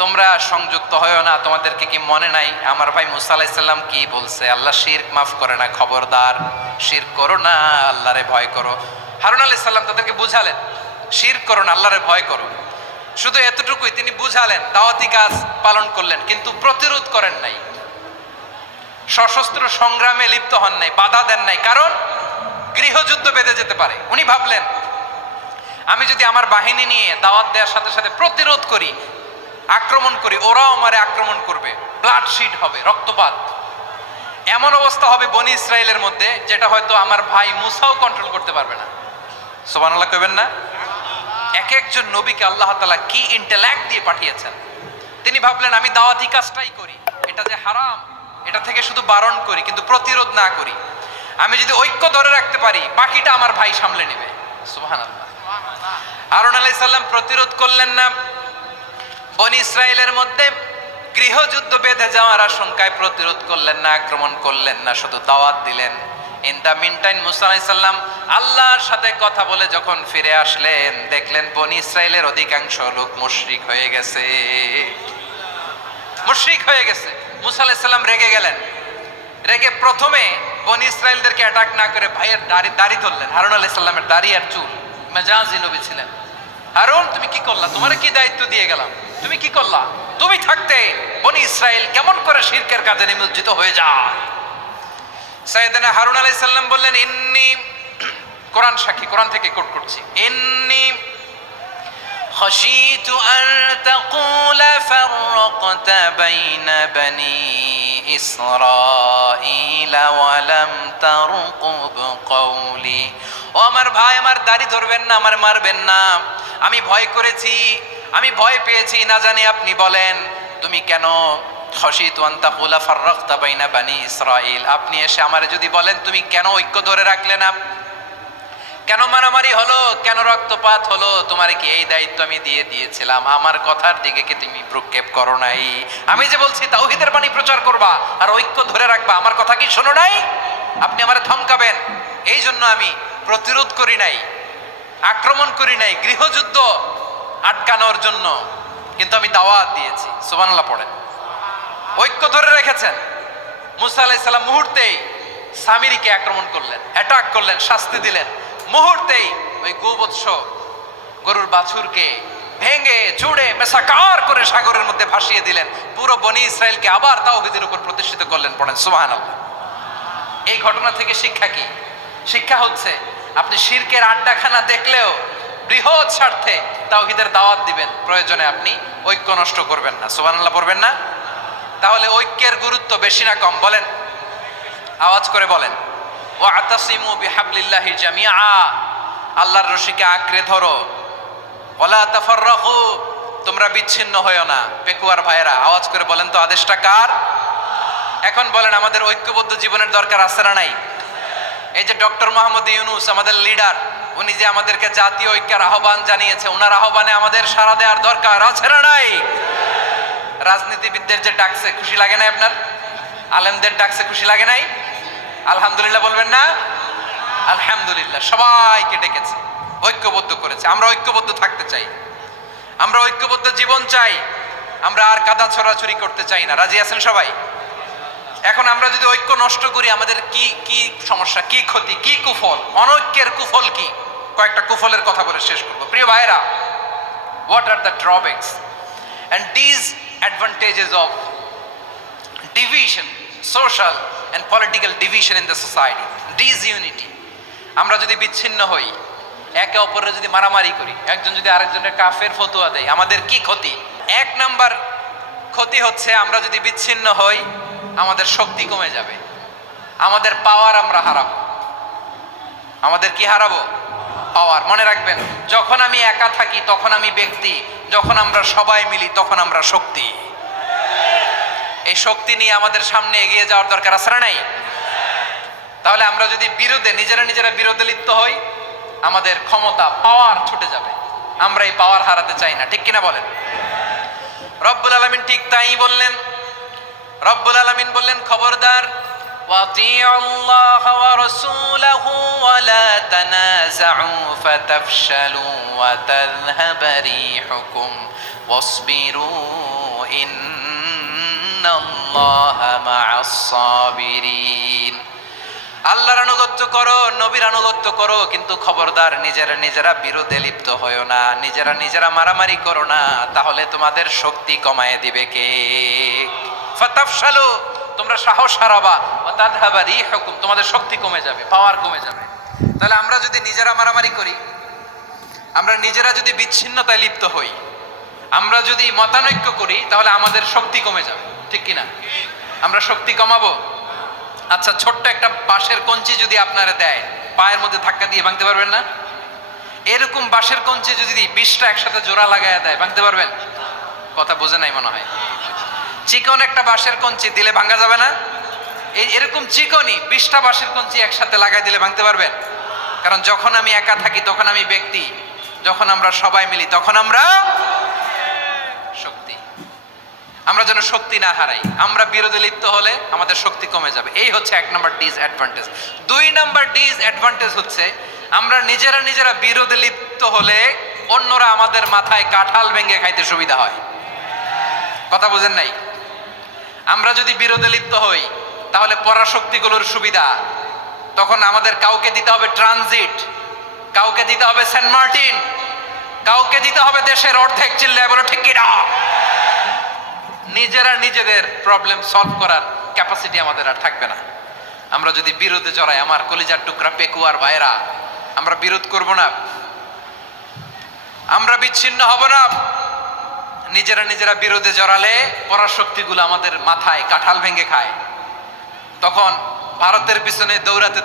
তোমরা সংযুক্ত হয়ো না। তোমাদেরকে কি মনে নাই আমার ভাই মুসা আলাইহিস সালাম কি বলছে? আল্লাহ শিরক মাফ করে না, খবরদার শিরক করো না, আল্লাহরে ভয় করো। হারুন আলাইহিস সালাম তাদেরকে বুঝালেন, শিরক করো না, আল্লাহরে ভয় করো। শুধু এতটুকুই তিনি বুঝালেন, দাওয়াতি কাজ পালন করলেন, কিন্তু প্রতিরোধ করেন নাই, সশস্ত্র সংগ্রামে লিপ্ত হন নাই, বাধা দেন নাই, কারণ গৃহযুদ্ধ বেঁধে যেতে পারে। উনি ভাবলেন, আমি যদি আমার বাহিনী নিয়ে দাওয়াত দেওয়ার সাথে সাথে প্রতিরোধ করি, আক্রমণ করি, ওরাও আমারে আক্রমণ করবে, ব্লাডশিট হবে, রক্তপাত। এমন অবস্থা হবে বনি ইসরাইলের মধ্যে, যেটা হয়তো আমার ভাই মুসাও কন্ট্রোল করতে পারবে না। সুবহানাল্লাহ কইবেন না? এক একজন নবীকে আল্লাহ তাআলা কি ইন্টেলেক্ট দিয়ে পাঠিয়েছেন। তিনি ভাবলেন, আমি দাওয়াতি কাজটাই করি, এটা যে হারাম এটা থেকে শুধু বারণ করি, কিন্তু প্রতিরোধ না করি। আমি যদি ঐক্য ধরে রাখতে পারি, বাকিটা আমার ভাই সামলে নেবে। সুবহানাল্লাহ। হারুন আলাইহিস সালাম প্রতিরোধ করলেন না, বনি ইসরাইলের মধ্যে গৃহযুদ্ধ বেঁধে যাওয়ার আশঙ্কায় প্রতিরোধ করলেন না, আক্রমণ করলেন না, শুধু দাওয়াত দিলেন। ইন দ্য মিন টাইম মুসা আলাইহিস সালাম আল্লাহর সাথে কথা বলে যখন ফিরে আসলেন, দেখলেন বনি ইসরাইলের অধিকাংশ লোক মুশরিক হয়ে গেছে, মুশরিক হয়ে গেছে। মুসা আলাইহিস সালাম রেগে গেলেন। রেগে প্রথমে বনি ইসরাইলদেরকে অ্যাটাক না করে ভাইয়ের দাড়ি ধরলেন। হারুন আলাইহিস সালামের দাড়ি আর চুল, মেজাজি নবী ছিলেন। হারুন তুমি কি করলা? তোমারে কি দায়িত্ব দিয়ে গেলাম, তুমি কি করলা? তুমি থাকতে বনি ইসরাইল কেমন করে শিরকের কাজে নিমজ্জিত হয়ে যায়? সাইয়েদনা হারুন আলাইহিস সালাম বললেন, ইন্নী, কোরআন সাক্ষী, কোরআন থেকে কোট করছি, ইন্নী খাশিতু আন তাকুলা ফাররাকতা বাইনা বনি ইসরাঈলা ওয়া লাম তারকুব কওলি। ও আমার ভাই, আমার দাড়ি ধরবেন না, আমার মারবেন না। আমি ভয় করেছি, আমি ভয় পেয়েছি, না জানি আপনি বলেন তুমি কেন খাশিতু আন তাকুলা ফাররাকতা বাইনা বনি ইসরাঈল, আপনি এসে আমারে যদি বলেন তুমি কেন ঐক্য ধরে রাখলে না, কেন মারামারি হলো, কেন রক্তপাত হলো, তোমার কি এই দায়িত্ব আমি দিয়ে দিয়েছিলাম? আমার কথার দিকে কি তুমি ভ্রুক্ষেপ করো নাই? আমি যে বলছি তাওহীদের বাণী প্রচার করবা আর ঐক্য ধরে রাখবা, আমার কথা কি শোনো নাই? আপনি আমারে ধমকাবেন, এই জন্য আমি প্রতিরোধ করি নাই, আক্রমণ করি নাই, গৃহযুদ্ধ আটকানোর জন্য কিন্তু আমি দাওয়াত দিয়েছি। সুবহানাল্লাহ পড়েন। ঐক্য ধরে রেখেছেন। মুসা আলাইহিস সালাম মুহূর্তেই সামিরীকে আক্রমণ করলেন, অ্যাটাক করলেন, শাস্তি দিলেন। মুহূর্তেই ওই গোবৎস গরুর বাছুরকে ভেঙে চুড়ে মেসাকার করে সাগরের মধ্যে ভাসিয়ে দিলেন। পুরো বনি ইসরাইলকে আবার তাওহীদের উপর প্রতিষ্ঠিত করলেন। পড়েন সুবহানাল্লাহ। এই ঘটনা থেকে শিক্ষা কি? শিক্ষা হচ্ছে আপনি শিরকের আড্ডাখানা দেখলেও বৃহৎ স্বার্থে তাওহীদের দাওয়াত দিবেন, প্রয়োজনে আপনি ঐক্য নষ্ট করবেন না। সুবহানাল্লাহ পড়বেন না? তাহলে ঐক্যের গুরুত্ব বেশি না কম? বলেন, আওয়াজ করে বলেন। ওয়াতাসিমু বিহাবলিল্লাহি জামিআ, আল্লাহর রশিকে আঁকড়ে ধরো। ওয়ালা তাফাররাকু, তোমরা বিচ্ছিন্ন হয়ো না। পেকুয়ার ভাইয়েরা আওয়াজ করে বলেন তো, আদেশটা কার? এখন বলেন, আমাদের ঐক্যবদ্ধ জীবনের দরকার আছে না নাই? এই যে ডক্টর মোহাম্মদ ইউনূস আমাদের লিডার, উনি যে আমাদেরকে জাতীয় ঐক্যের আহ্বান জানিয়েছে, ওনার আহ্বানে আমাদের সাড়া দেওয়ার দরকার আছে না নাই? রাজনীতিবিদদের যে ডাকছে, খুশি লাগে না আপনার? আলেমদের ডাকছে, খুশি লাগে নাই? আলহামদুলিল্লাহ বলবেন না? আলহামদুলিল্লাহ, সবাইকে ডেকেছে, ঐক্যবদ্ধ করেছে। আমরা ঐক্যবদ্ধ থাকতে চাই, আমরা ঐক্যবদ্ধ জীবন চাই, আমরা আর কাদা ছড়াছড়ি করতে চাই না। রাজি আছেন সবাই? এখন আমরা যদি ঐক্য নষ্ট করি, আমাদের কি কি সমস্যা, কি ক্ষতি, কি কুফল? অনৈক্যের কুফল কি? কয়েকটা কুফলের কথা বলে শেষ করবো। প্রিয় ভাইরা, what are the drawbacks and disadvantages of division, social and political division in the society? Disunity, আমরা যদি বিচ্ছিন্ন হই, একে অপরের যদি মারামারি করি, একজন যদি আরেকজনের কাফের ফতোয়া দেয়, আমাদের কি ক্ষতি? এক নাম্বার ক্ষতি হচ্ছে, আমরা যদি বিচ্ছিন্ন হই, আমাদের শক্তি কমে যাবে, আমাদের পাওয়ার আমরা হারাবো। আমাদের কি হারাবো? পাওয়ার। মনে রাখবেন, যখন আমি একা থাকি তখন আমি ব্যক্তি, যখন আমরা সবাই মিলি তখন আমরা শক্তি। এই শক্তি নিয়ে আমাদের সামনে এগিয়ে যাওয়ার দরকার আছে না নাই? তাহলে আমরা যদি নিজেরা বিরোধে লিপ্ত হই, আমাদের ক্ষমতা, পাওয়ার ছুটে যাবে। আমরা এই পাওয়ার হারাতে চাই না, ঠিক কিনা বলেন? রব্বুল আলামিন ঠিক তাই বললেন। রব্বুল আলামিন বললেন, খবরদার, ওয়াতিউল্লাহ ওয়া রাসূলাহু ওয়া লা তানাযাউ ফাতাফশালু ওয়া তাযহাবা রিহুকুম ওয়াসবিরু ইন্নাল্লাহা মা'আস সাবিরিন। আল্লাহর আনুগত্য করো, নবীর আনুগত্য করো, কিন্তু খবরদার নিজেরা বিরোধে লিপ্ত হয়ো না, নিজেরা মারামারি করো না, তাহলে তোমাদের শক্তি কমায় দিবে কে? ফাতাফশালু, তোমরা সাহস হারাবা, ওয়া তাযহাবা রিহুকুম, তোমাদের শক্তি কমে যাবে, পাওয়ার কমে যাবে। তাহলে আমরা যদি নিজেরা মারামারি করি, আমরা নিজেরা যদি বিচ্ছিন্নতায় লিপ্ত হই, আমরা যদি মতানৈক্য করি, তাহলে আমাদের শক্তি কমে যাবে, ঠিক কিনা? আমরা শক্তি কমাবো। আচ্ছা, ছোট্ট একটা বাঁশের কঞ্চি যদি আপনারা দেয়, পায়ের মধ্যে ধাক্কা দিয়ে ভাঙতে পারবেন না? এরকম বাঁশের কঞ্চি যদি 20টা একসাথে জোড়া লাগায় দেয়, ভাঙতে পারবেন? কথা বোঝে নাই মনে হয়। চিকন একটা বাঁশের কঞ্চি দিলে ভাঙা যাবে না? এরকম চিকনই 20টা বাঁশের কঞ্চি একসাথে লাগাই দিলে ভাঙতে পারবেন? কারণ যখন আমি একা থাকি তখন আমি ব্যক্তি, যখন আমরা সবাই মিলি তখন আমরা শক্তি। আমরা যেন শক্তি না হারাই। আমরা বিরোধে লিপ্ত হলে আমাদের শক্তি কমে যাবে। এই হচ্ছে 1 নম্বর ডিসঅ্যাডভান্টেজ। 2 নম্বর ডিসঅ্যাডভান্টেজ হচ্ছে আমরা নিজেরা বিরোধে লিপ্ত হলে অন্যরা আমাদের মাথায় কাঁঠাল ভেঙে খাইতে সুবিধা হয়। কথা বুঝেন নাই? আমরা যদি বিরোধে লিপ্ত হই তাহলে পরাশক্তিগুলোর সুবিধা, তখন আমাদের কাউকে দিতে হবে ট্রানজিট, কাউকে দিতে হবে সেন্ট মার্টিন, কাউকে দিতে হবে দেশের অর্ধেক। চিল্লায় বলো ঠিক কিনা? নিজেদের প্রবলেম সলভ করার ক্যাপাসিটি আমাদের আর থাকবে না। আমরা যদি বিরোধে জড়াই, আমার কলিজার টুকরা পেকুয়ার ভাইরা, আমরা বিরোধ করব না, আমরা বিচ্ছিন্ন হব না। নিজেরা বিরোধে জড়ালে পরাশক্তিগুলো আমাদের মাথায় কাঁঠাল ভেঙে খায়। তখন ভারতের পিছনে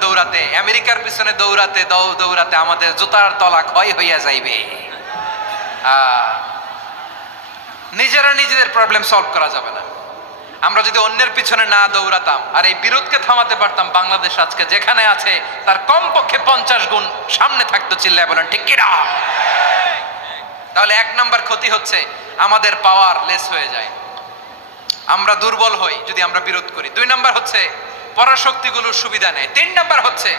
দৌড়াতে, আমেরিকার পিছনে দৌড়াতে আমাদের জুতার তলা ক্ষয় হইয়া যাইবে। নিজেদের প্রবলেম সলভ করা যাবে না। আমরা যদি অন্যের পিছনে না দৌড়াতাম আর এই বিরোধকে থামাতে পারতাম, বাংলাদেশ আজকে যেখানে আছে তার কমপক্ষে 50 গুণ সামনে থাকতো। চিল্লায় বলেন ঠিক কিনা? তাহলে 1 নাম্বার ক্ষতি হচ্ছে আমাদের পাওয়ার লেস হয়ে যায়, আমরা দুর্বল হই যদি আমরা বিরোধ করি। 2 নাম্বার হচ্ছে পরাশক্তিগুলোর সুবিধা নেয়। 3 নাম্বার হচ্ছে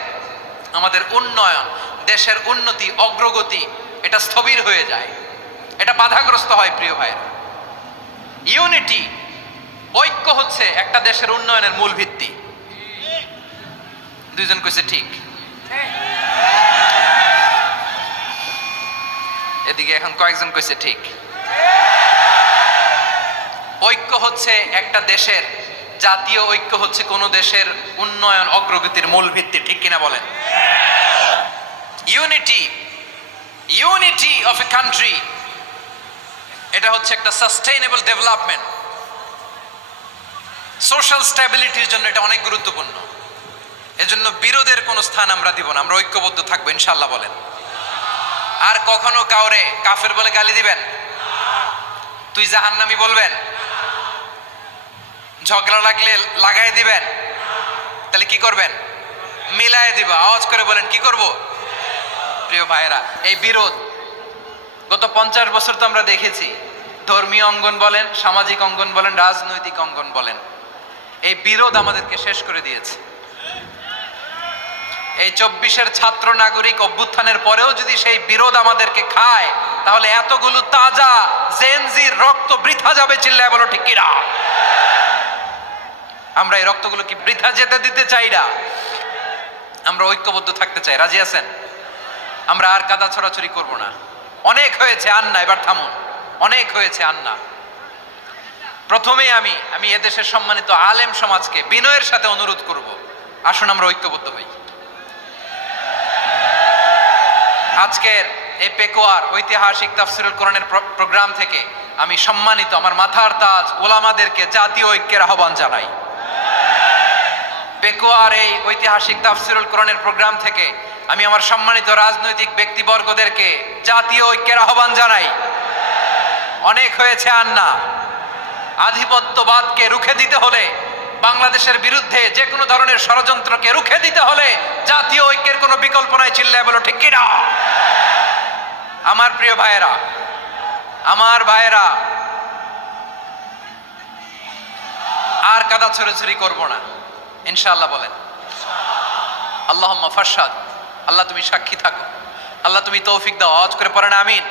আমাদের উন্নয়ন, দেশের উন্নতি, অগ্রগতি এটা স্থবির হয়ে যায়, এটা বাধাগ্রস্ত হয়। প্রিয় ভাইরা, ইউনিটি, ঐক্য হচ্ছে একটা দেশের উন্নয়নের মূল ভিত্তি। দুইজন কইছে ঠিক, এদিকে এখন কয়েকজন কইছে ঠিক। ঐক্য হচ্ছে একটা দেশের, জাতীয় ঐক্য হচ্ছে কোন দেশের উন্নয়ন অগ্রগতির মূল ভিত্তি। ঠিক কিনা বলেন? ইউনিটি অফ এ কান্ট্রি, এটা হচ্ছে একটা সাস্টেইনেবল ডেভেলপমেন্ট, সোশ্যাল স্ট্যাবিলিটির জন্য এটা অনেক গুরুত্বপূর্ণ। এজন্য বিরোধের কোনো স্থান আমরা দিব না, আমরা ঐক্যবদ্ধ থাকবো ইনশাআল্লাহ। বলেন। আর কখনো কাউরে কাফের বলে গালি দিবেন? তুই জাহান্নামী বলবেন? ঝগড়া লাগলে লাগাই দিবেন? তাহলে কি করবেন? মিলায় দিব। আওয়াজ করে বলেন, কি করব? প্রিয় ভাইরা, এই বিরোধ গত 50 বছর তো আমরা দেখেছি, ধর্মীয় অঙ্গন বলেন, সামাজিক অঙ্গন বলেন, রাজনৈতিক অঙ্গন বলেন, এই বিরোধ আমাদেরকে শেষ করে দিয়েছে। এই 24-এর ছাত্র নাগরিক অভ্যুত্থানের পরেও যদি সেই বিরোধ আমাদেরকে খায়, তাহলে এতগুলো তাজা জেনজির রক্ত বৃথা যাবে। চিল্লায় বলো ঠিক কিনা? আমরা এই রক্তগুলো কি বৃথা যেতে দিতে চাই না? আমরা ঐক্যবদ্ধ থাকতে চাই। রাজি আছেন? আমরা আর কাদা ছড়াছড়ি করব না। অনেক হয়েছে, আন্না, এবার থামুন। অনেক হয়েছে, আন্না। প্রথমেই আমি এদেশের সম্মানিত আলেম সমাজকে বিনয়ের সাথে অনুরোধ করব, আসুন আমরা ঐক্যবদ্ধ হই। আজকের এই পেকুয়ার ঐতিহাসিক তাফসিরুল কোরআনের প্রোগ্রাম থেকে আমি সম্মানিত আমার মাথার তাজ ওলামাদেরকে জাতীয় ঐক্যের আহ্বান জানাই। পেকুয়ার এই ঐতিহাসিক তাফসিরুল কোরআনের প্রোগ্রাম থেকে আমি আমার সম্মানিত রাজনৈতিক ব্যক্তিবর্গদেরকে জাতীয় ঐক্যের আহ্বান জানাই। অনেক হয়েছে, আন্না। আধিপত্যবাদকে রুখে দিতে হলে, বাংলাদেশের বিরুদ্ধে যে কোনো ধরনের ষড়যন্ত্রকে রুখে দিতে হলে জাতীয় ঐক্যের কোনো বিকল্প নাই। চিল্লায় বলো ঠিক কিনা? আমার প্রিয় ভাইয়েরা, আমার ভাইয়েরা, আর কাদা ছড়াছড়ি করব না ইনশাআল্লাহ। বলেন আল্লাহুম্মা ফাশহাদ। আল্লাহ তুমি সাক্ষী থাকো, আল্লাহ তুমি তৌফিক দাও। আওয়াজ করে পড়েন আমিন।